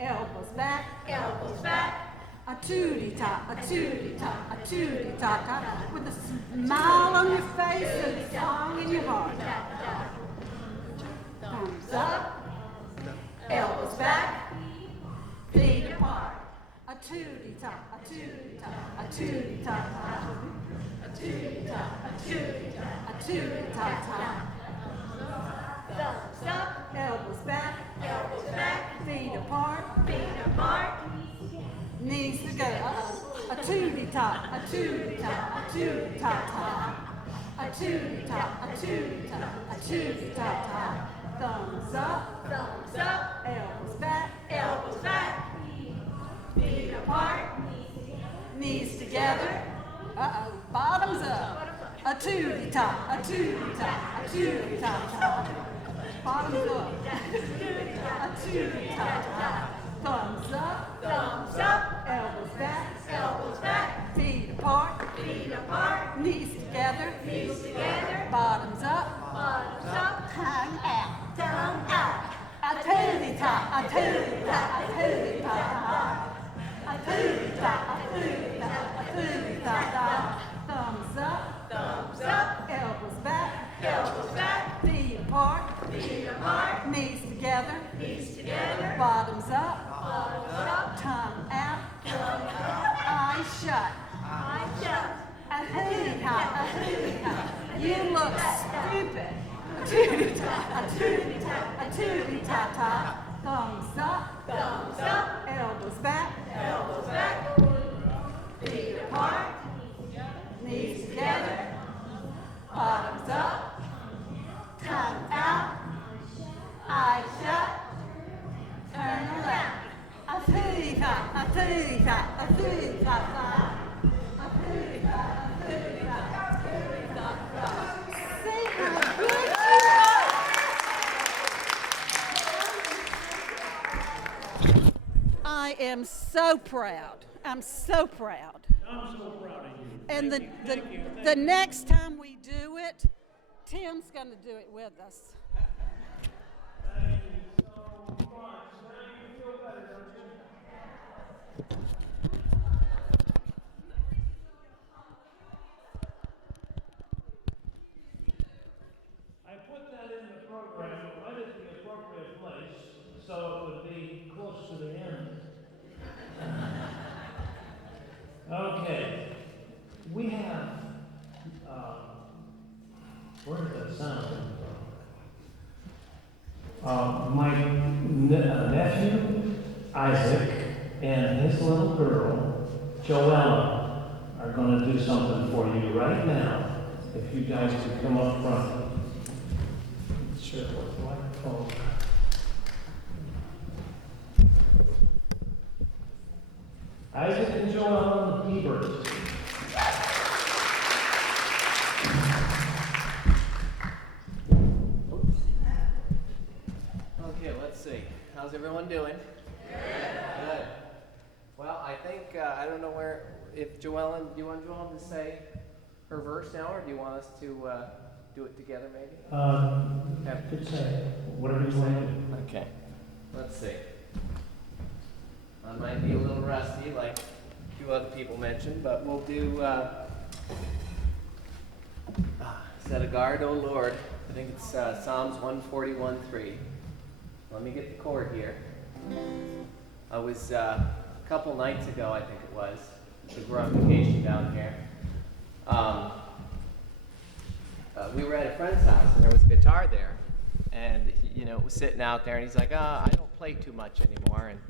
elbows back, a tootie tot, a tootie tot, a tootie tot, with a smile on your face and a song in your heart. Thumbs up, elbows back, feet apart. A tootie tot, a tootie tot, a tootie tot, a tootie tot, a tootie tot, a tootie tot. Thumbs up, elbows back, feet apart, knees together. A tootie tot, a tootie tot, a tootie tot, a tootie tot, a tootie tot, a tootie tot. Thumbs up, elbows back, feet apart, knees together. Bottoms up. A tootie tot, a tootie tot, a tootie tot. Bottoms up. A tootie tot. Thumbs up, elbows back, feet apart, knees together, bottoms up, tongue out. A tootie tot, a tootie tot, a tootie tot. A tootie tot, a tootie tot, a tootie tot. Thumbs up, elbows back, feet apart, knees together, bottoms up, tongue out, eyes shut. A hootie tot, a hootie tot. You look stupid. A tootie tot, a tootie tot, a tootie tot. Thumbs up, elbows back, feet apart, knees together, bottoms up, tongue out, eyes shut, turn around. A tootie tot, a tootie tot, a tootie tot, a tootie tot, a tootie tot, a tootie tot. See how good you are. I am so proud. I'm so proud. I'm so proud of you. And Thank you. the next time we do it, Tim's going to do it with us. Thank you so much. Now you feel better, don't you? I put that in the program right at the appropriate place so it would be close to the end. Okay. We have, where did that sound come from? My nephew, Isaac, and his little girl, Joella, are going to do something for you right now. If you guys could come up front. Sure, with the microphone. Isaac and Joella Hebert. Okay, let's see. How's everyone doing? Good. Well, I think, I don't know if Joellen, do you want Joellen to say her verse now, or do you want us to do it together maybe? Could say whatever you want to do. Okay. Let's see. I might be a little rusty, like a few other people mentioned, but we'll do Set a Guard, O Lord. I think it's Psalms 141:3. Let me get the chord here. I was, a couple nights ago, I think it was, we're on vacation down here. We were at a friend's house, and there was a guitar there. And, it was sitting out there, and he's like, I don't play too much anymore. And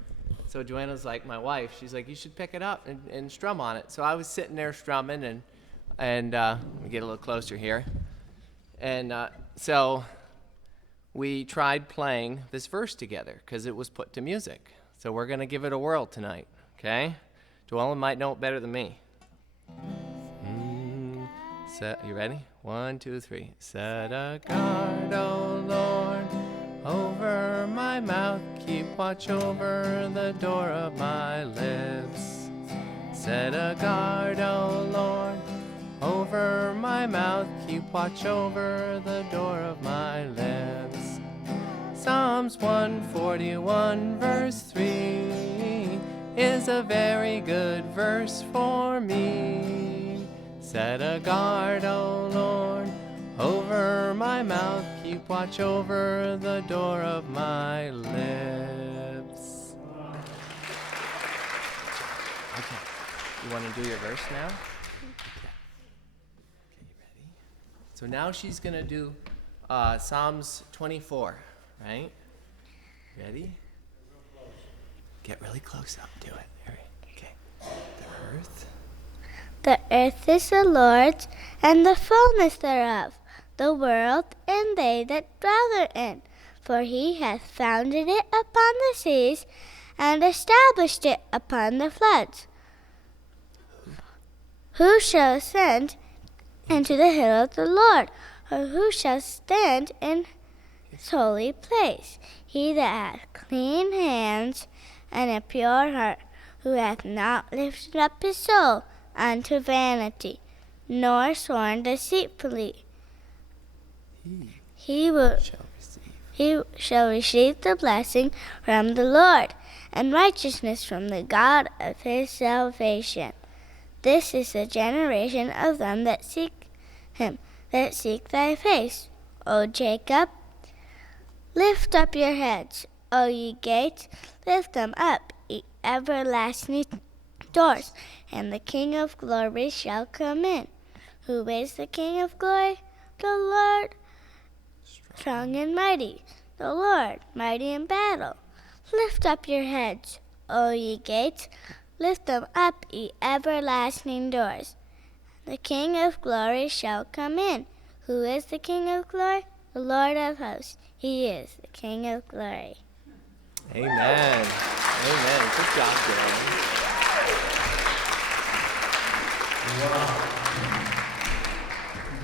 so Joanna's like, my wife, she's like, you should pick it up and strum on it. So I was sitting there strumming, and let me get a little closer here. And so we tried playing this verse together because it was put to music. So we're going to give it a whirl tonight, okay? Joellen might know it better than me. You ready? 1, 2, 3. Set a guard, O Lord, over my mouth. Keep watch over the door of my lips. Set a guard, O Lord, over my mouth. Keep watch over the door of my lips. Psalms 141 verse 3 is a very good verse for me. Set a guard, O Lord, over my mouth. Keep watch over the door of my lips. Okay, you want to do your verse now? Okay, you ready? So now she's going to do Psalms 24, right? Ready? Get really close up to it. Okay. The earth. The earth is the Lord's, and the fullness thereof, the world and they that dwell therein. For he hath founded it upon the seas, and established it upon the floods. Who shall ascend into the hill of the Lord, or who shall stand in his holy place? He that hath clean hands and a pure heart, who hath not lifted up his soul unto vanity, nor sworn deceitfully. He shall receive the blessing from the Lord, and righteousness from the God of his salvation. This is the generation of them that seek him, that seek thy face, O Jacob. Lift up your heads, O ye gates, lift them up, ye everlasting doors, and the King of glory shall come in. Who is the King of glory? The Lord, strong and mighty, the Lord, mighty in battle. Lift up your heads, O ye gates, lift them up, ye everlasting doors. The King of glory shall come in. Who is the King of glory? The Lord of hosts. He is the King of glory. Amen. Amen. Good job, Joanne. Wow.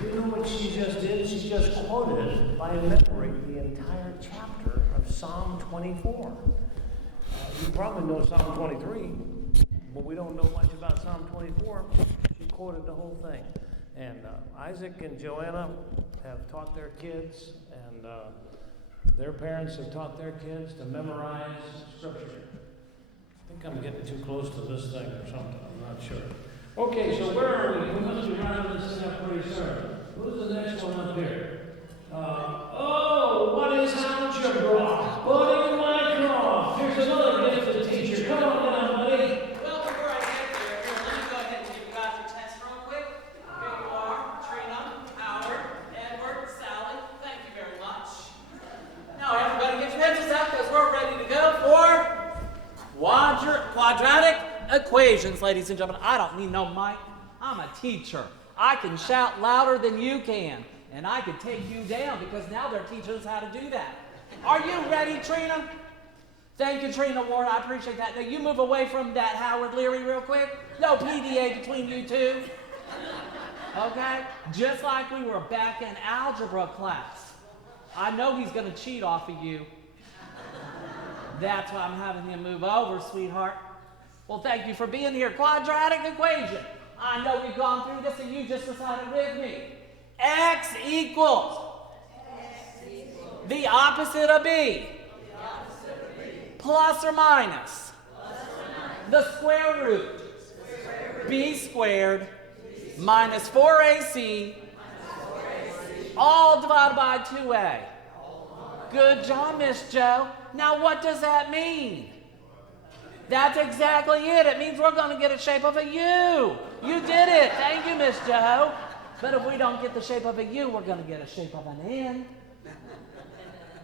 You know what she just did? She just quoted by memory the entire chapter of Psalm 24. You probably know Psalm 23, but we don't know much about Psalm 24. She quoted the whole thing. And Isaac and Joanna have taught their kids, and their parents have taught their kids to memorize Scripture. I think I'm getting too close to this thing or something. I'm not sure. Okay, so where are we? We must be wrapping this thing up pretty soon. Who's the next one up here? What is algebra? Buddy Mycroft. Here's another gifted teacher. Come on down, buddy. Well, before I get there, let me go ahead and give you guys your test real quick. Here you are, Trina, Howard, Edward, Sally. Thank you very much. Now, everybody get equations, ladies and gentlemen. I don't need no mic. I'm a teacher. I can shout louder than you can, and I can take you down because now they're teaching us how to do that. Are you ready, Trina? Thank you, Trina Ward. I appreciate that. Now, you move away from that Howard Leary real quick. No PDA between you two. Okay? Just like we were back in algebra class. I know he's going to cheat off of you. That's why I'm having him move over, sweetheart. Well, thank you for being here. Quadratic equation. I know we've gone through this and you just recited with me. X equals the opposite of B. Plus or minus the square root. B squared minus 4AC all divided by 2A. Good job, Miss Joe. Now what does that mean? That's exactly it. It means we're going to get a shape of a U. You did it. Thank you, Miss Joe. But if we don't get the shape of a U, we're going to get a shape of an N.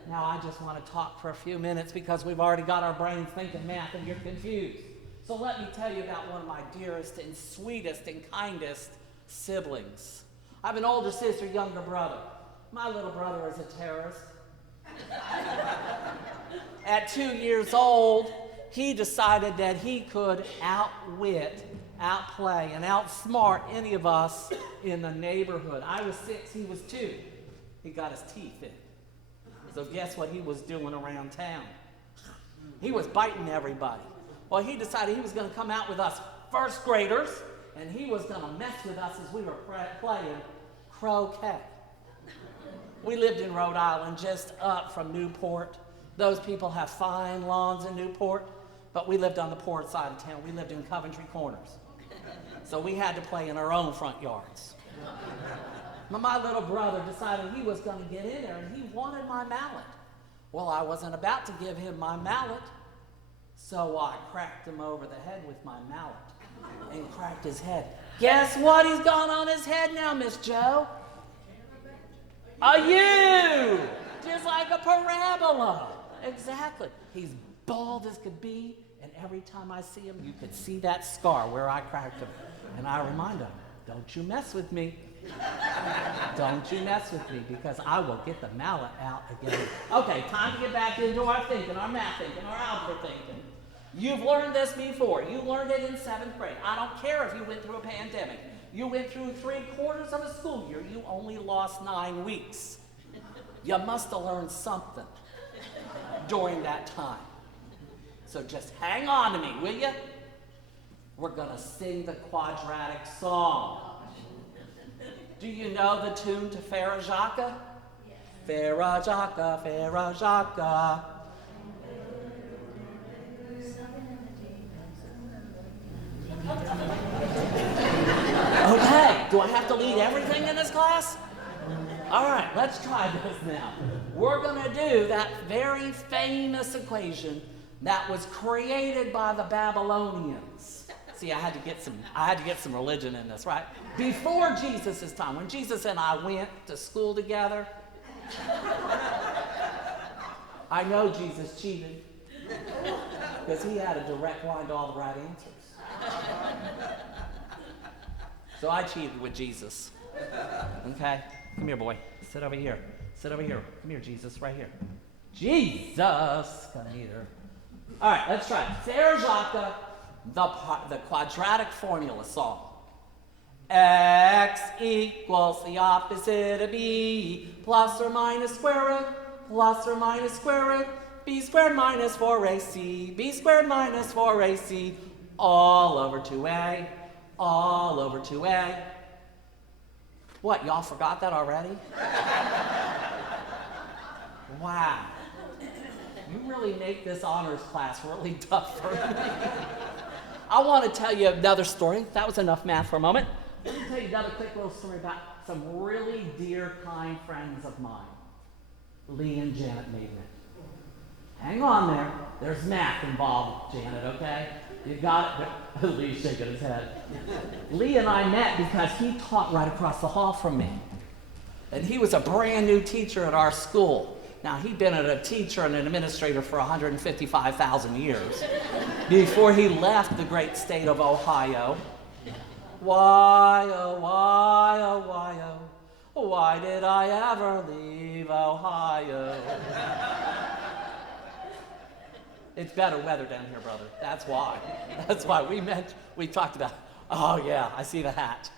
Now I just want to talk for a few minutes because we've already got our brains thinking math and you're confused. So let me tell you about one of my dearest and sweetest and kindest siblings. I have an older sister, younger brother. My little brother is a terrorist. At 2 years old, he decided that he could outwit, outplay, and outsmart any of us in the neighborhood. I was 6, he was 2. He got his teeth in. So guess what he was doing around town? He was biting everybody. Well, he decided he was going to come out with us first graders, and he was going to mess with us as we were playing croquet. We lived in Rhode Island, just up from Newport. Those people have fine lawns in Newport, but we lived on the poor side of town. We lived in Coventry Corners. So we had to play in our own front yards. My little brother decided he was going to get in there, and he wanted my mallet. Well, I wasn't about to give him my mallet, so I cracked him over the head with my mallet and cracked his head. Guess what he's got on his head now, Miss Joe? A U! Just like a parabola. Exactly. He's bald as could be, and every time I see him, you could see that scar where I cracked him. And I remind him, don't you mess with me. Don't you mess with me, because I will get the mallet out again. Okay, time to get back into our thinking, our math thinking, our algebra thinking. You've learned this before. You learned it in 7th grade. I don't care if you went through a pandemic. You went through 3/4 of a school year. You only lost 9 weeks. You must have learned something during that time. So just hang on to me, will you? We're going to sing the quadratic song. Do you know the tune to Farah Jacques? Farah Jacques, Farah Jacques. Okay, do I have to lead everything in this class? All right, let's try this now. We're going to do that very famous equation that was created by the Babylonians. See, I had to get some religion in this, right? Before Jesus' time, when Jesus and I went to school together, I know Jesus cheated because he had a direct line to all the right answers. So I cheated with Jesus. Okay? Come here, boy. Sit over here. Sit over here. Come here, Jesus, right here. Jesus! Come here. All right, let's try it. Farah Jacques, the quadratic formula song. X equals the opposite of B, plus or minus square root, plus or minus square root, B squared minus 4AC, B squared minus 4AC, all over 2A, all over 2A. What, y'all forgot that already? Wow. You really make this honors class really tough for me. I want to tell you another story. That was enough math for a moment. Let me tell you another quick little story about some really dear, kind friends of mine, Lee and Janet Maidment. Hang on there. There's math involved, Janet, okay? You got it. Lee's shaking his head. Lee and I met because he taught right across the hall from me. And he was a brand new teacher at our school. Now, he'd been a teacher and an administrator for 155,000 years before he left the great state of Ohio. Why, oh, why, oh, why, oh, why did I ever leave Ohio? It's better weather down here, brother. That's why. That's why we talked about, oh yeah, I see the hat.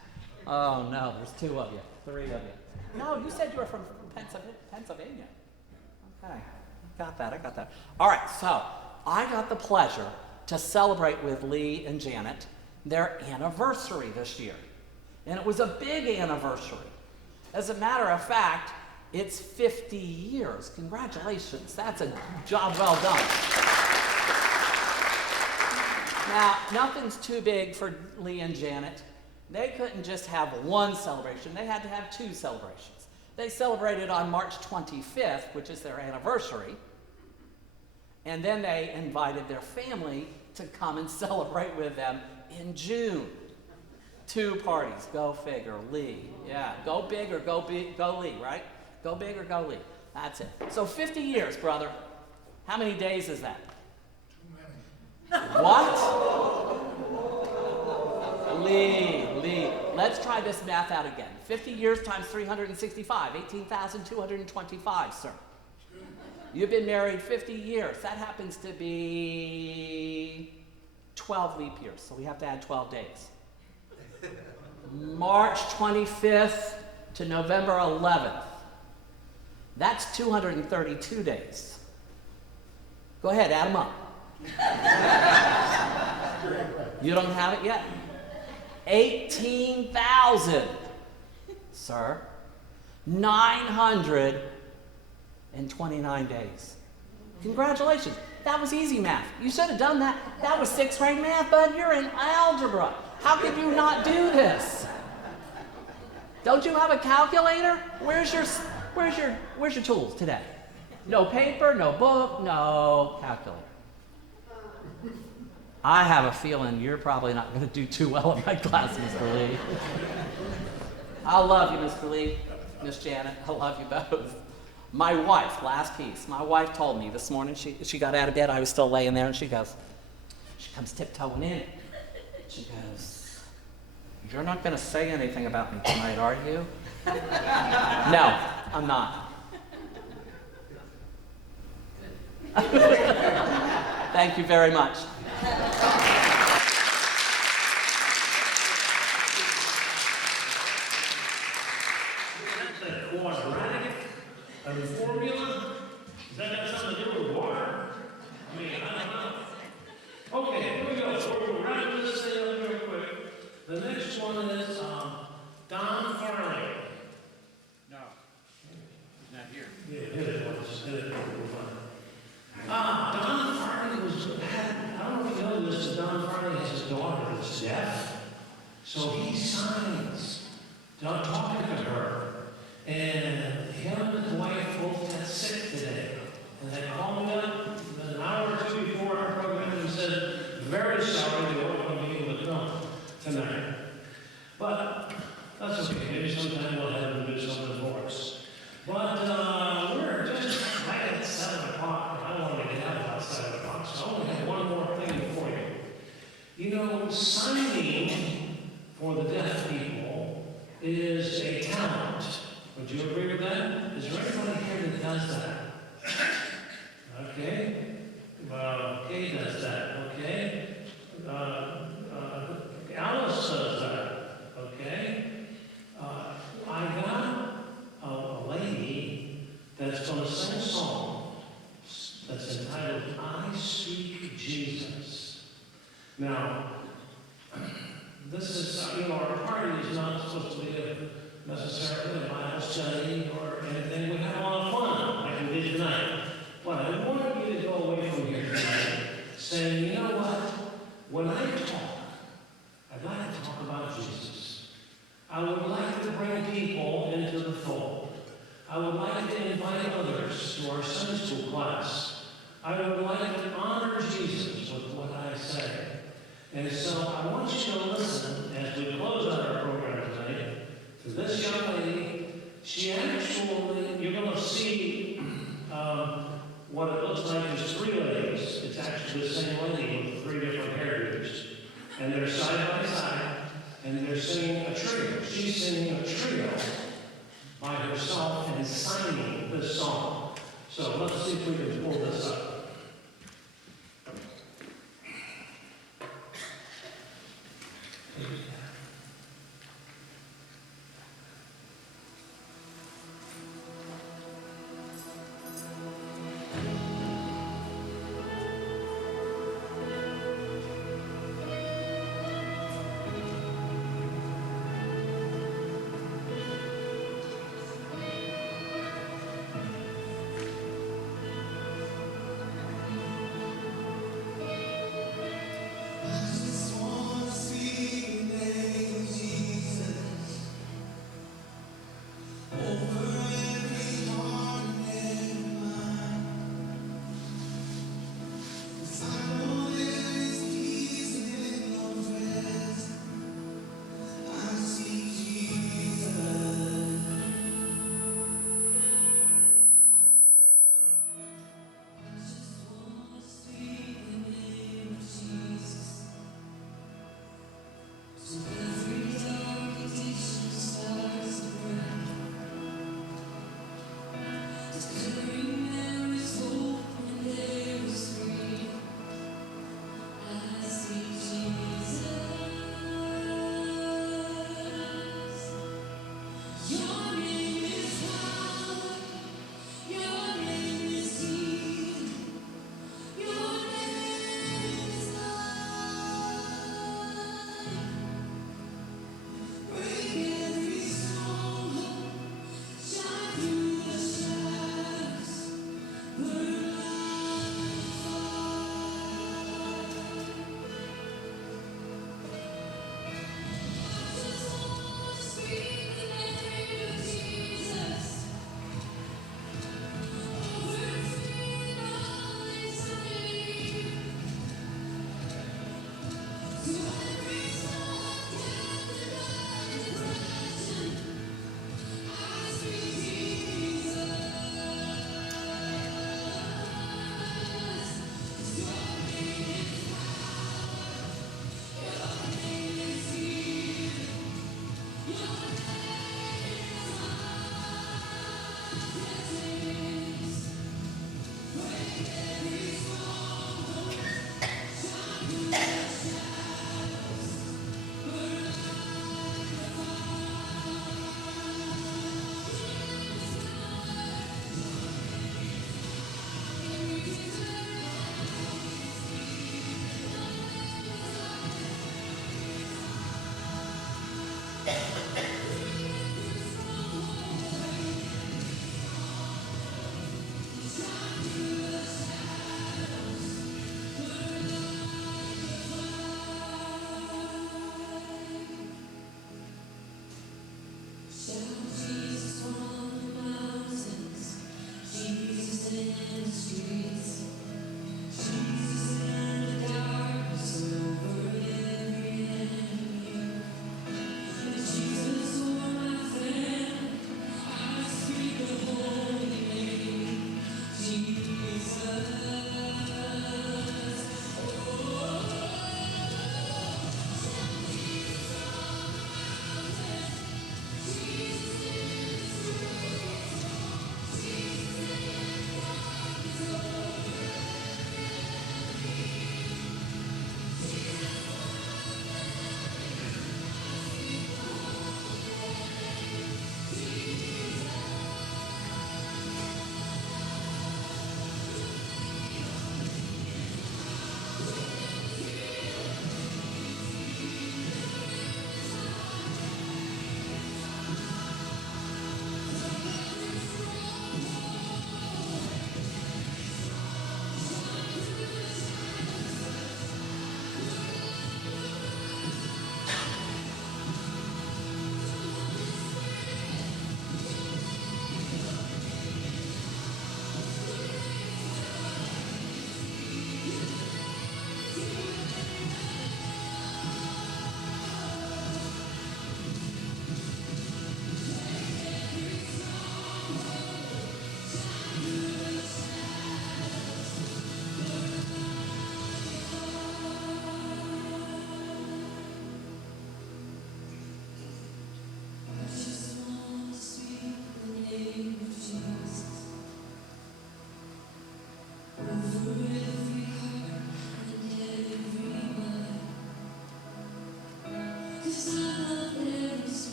Oh no, there's 2 of you, 3 of you. No, you said you were from Pennsylvania. Okay, I got that. All right, so I got the pleasure to celebrate with Lee and Janet their anniversary this year. And it was a big anniversary. As a matter of fact, it's 50 years. Congratulations, that's a job well done. Now, nothing's too big for Lee and Janet. They couldn't just have one celebration, they had to have 2 celebrations. They celebrated on March 25th, which is their anniversary, and then they invited their family to come and celebrate with them in June. 2 parties, go figure, Lee. Yeah, go big or go Lee, right? Go big or go Lee. That's it. So 50 years, brother. How many days is that? Too many. What? Lee. Let's try this math out again. 50 years times 365, 18,225, sir. You've been married 50 years. That happens to be 12 leap years, so we have to add 12 days. March 25th to November 11th. That's 232 days. Go ahead, add them up. You don't have it yet? 18,000, sir. 929 days. Congratulations. That was easy math. You should have done that. That was 6th grade math, bud. You're in algebra. How could you not do this? Don't you have a calculator? Where's your tools today? No paper, no book, no calculator. I have a feeling you're probably not going to do too well in my class, Mr. Lee. I love you, Mr. Lee, Miss Janet. I love you both. My wife, last piece. My wife told me this morning, she got out of bed, I was still laying there, and she comes tiptoeing in. She goes, "You're not going to say anything about me tonight, are you?" No, I'm not. Thank you very much. That's a quadratic, a formula. Does that have something to do with water? I mean, I don't know. Okay, here we go. We're wrapping this thing up real quick. The next one is Don Farley. No, he's not here. Yeah, hit it once. Don Farley was, I don't know if you know this, Don Farley has his daughter that's deaf. So he signs, talking to her. And him and his wife both got sick today. And they called me up an hour or 2 before our program and said, "Very sorry, they won't be able to come tonight." But that's okay. Maybe sometime we'll have them do something for us. But we're just right at 7 o'clock. I wanted to get out about 7 o'clock, so I only have one more thing for you. You know, signing for the deaf people is a talent. Would you agree with that? Is there anybody here that does that? Okay. Kay does that. Okay. Alice does that. Okay. I got a lady that's going to sing a song that's entitled "I Speak Jesus." Now, this is, our party is not supposed to be necessarily a Bible study or anything. We have a lot of fun, like we did tonight. But I want you to go away from here tonight saying, you know what? When I talk, I'd like to talk about Jesus. I would like to bring people into the fold. I would like to invite others to our Sunday school class. I would like to honor Jesus with what I say. And so I want you to listen as we close out our program tonight to this young lady. She actually, you're going to see a What it looks like is three ladies. It's actually the same lady with three different hairdos. And they're side by side, and they're singing a trio. She's singing a trio by herself and signing this song. So let's see if we can pull this up.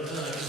another time.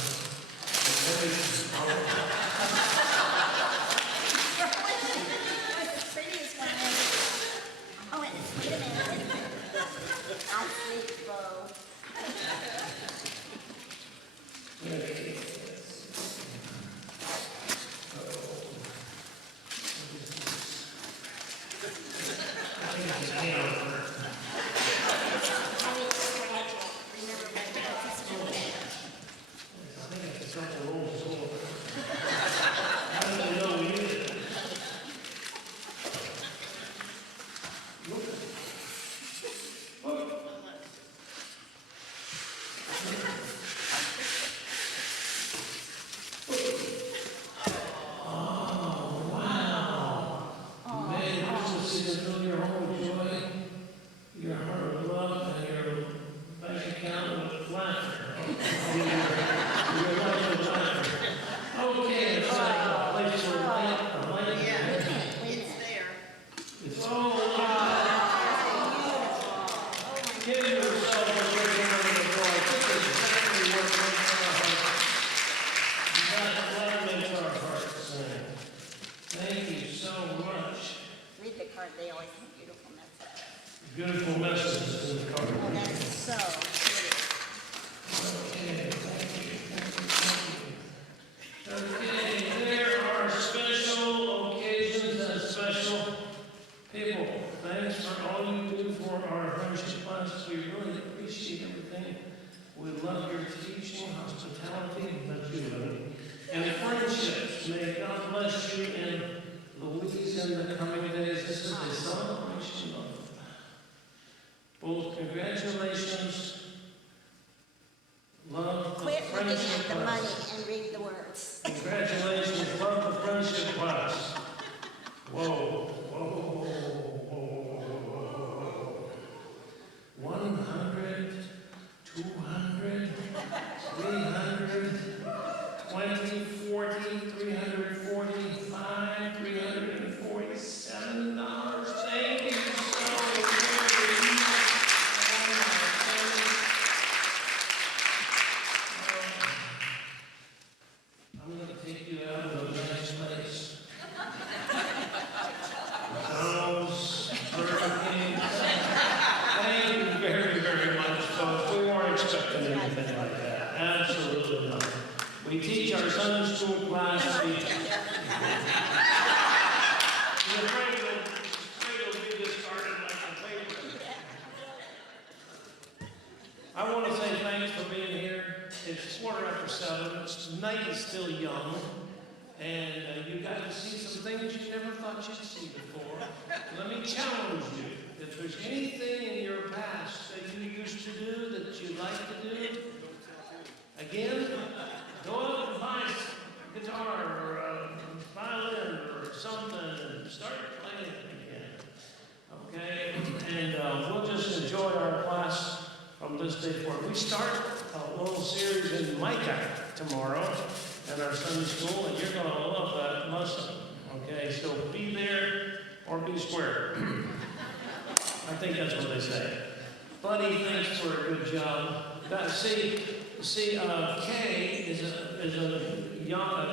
Beautiful messages in the card. Oh, that is so Okay, there are special occasions and special people. Thanks for all you do for our friendship class. We really appreciate everything. We love your teaching, hospitality, that you love, and friendships. May God bless you and Louise in the coming days. This is a celebration of both congratulations, love the Quit looking friendship at the money class. and read the words. Congratulations, love the friendship class. Whoa, whoa, whoa, whoa. 100, 200, 300, 20, 40, 345, $347. Thank you so very much. I'm going to take you out of a nice place. McDonald's, Burger King. Thank you very, very much, folks. We weren't expecting anything like that. Absolutely not. We teach our Sunday school class. You're afraid it'll be discarded like a paper. I want to say thanks for being here. It's 7:15. The night is still young, and you got to see some things you never thought you'd see before. Let me challenge you. If there's anything in your past that you used to do that you'd like to do, again, go out and buy a guitar or a violin or something and start playing again. Okay? And we'll just enjoy our class from this day forward. We start a little series in Micah tomorrow at our Sunday school, and you're going to love that lesson. Okay, so be there or be square. I think that's what they say. Buddy, thanks for a good job. Kay is a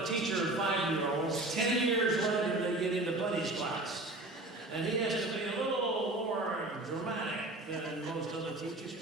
teacher of 5-year-olds. 10 years later, they get into Buddy's class, and he has to be a little more dramatic than most other teachers.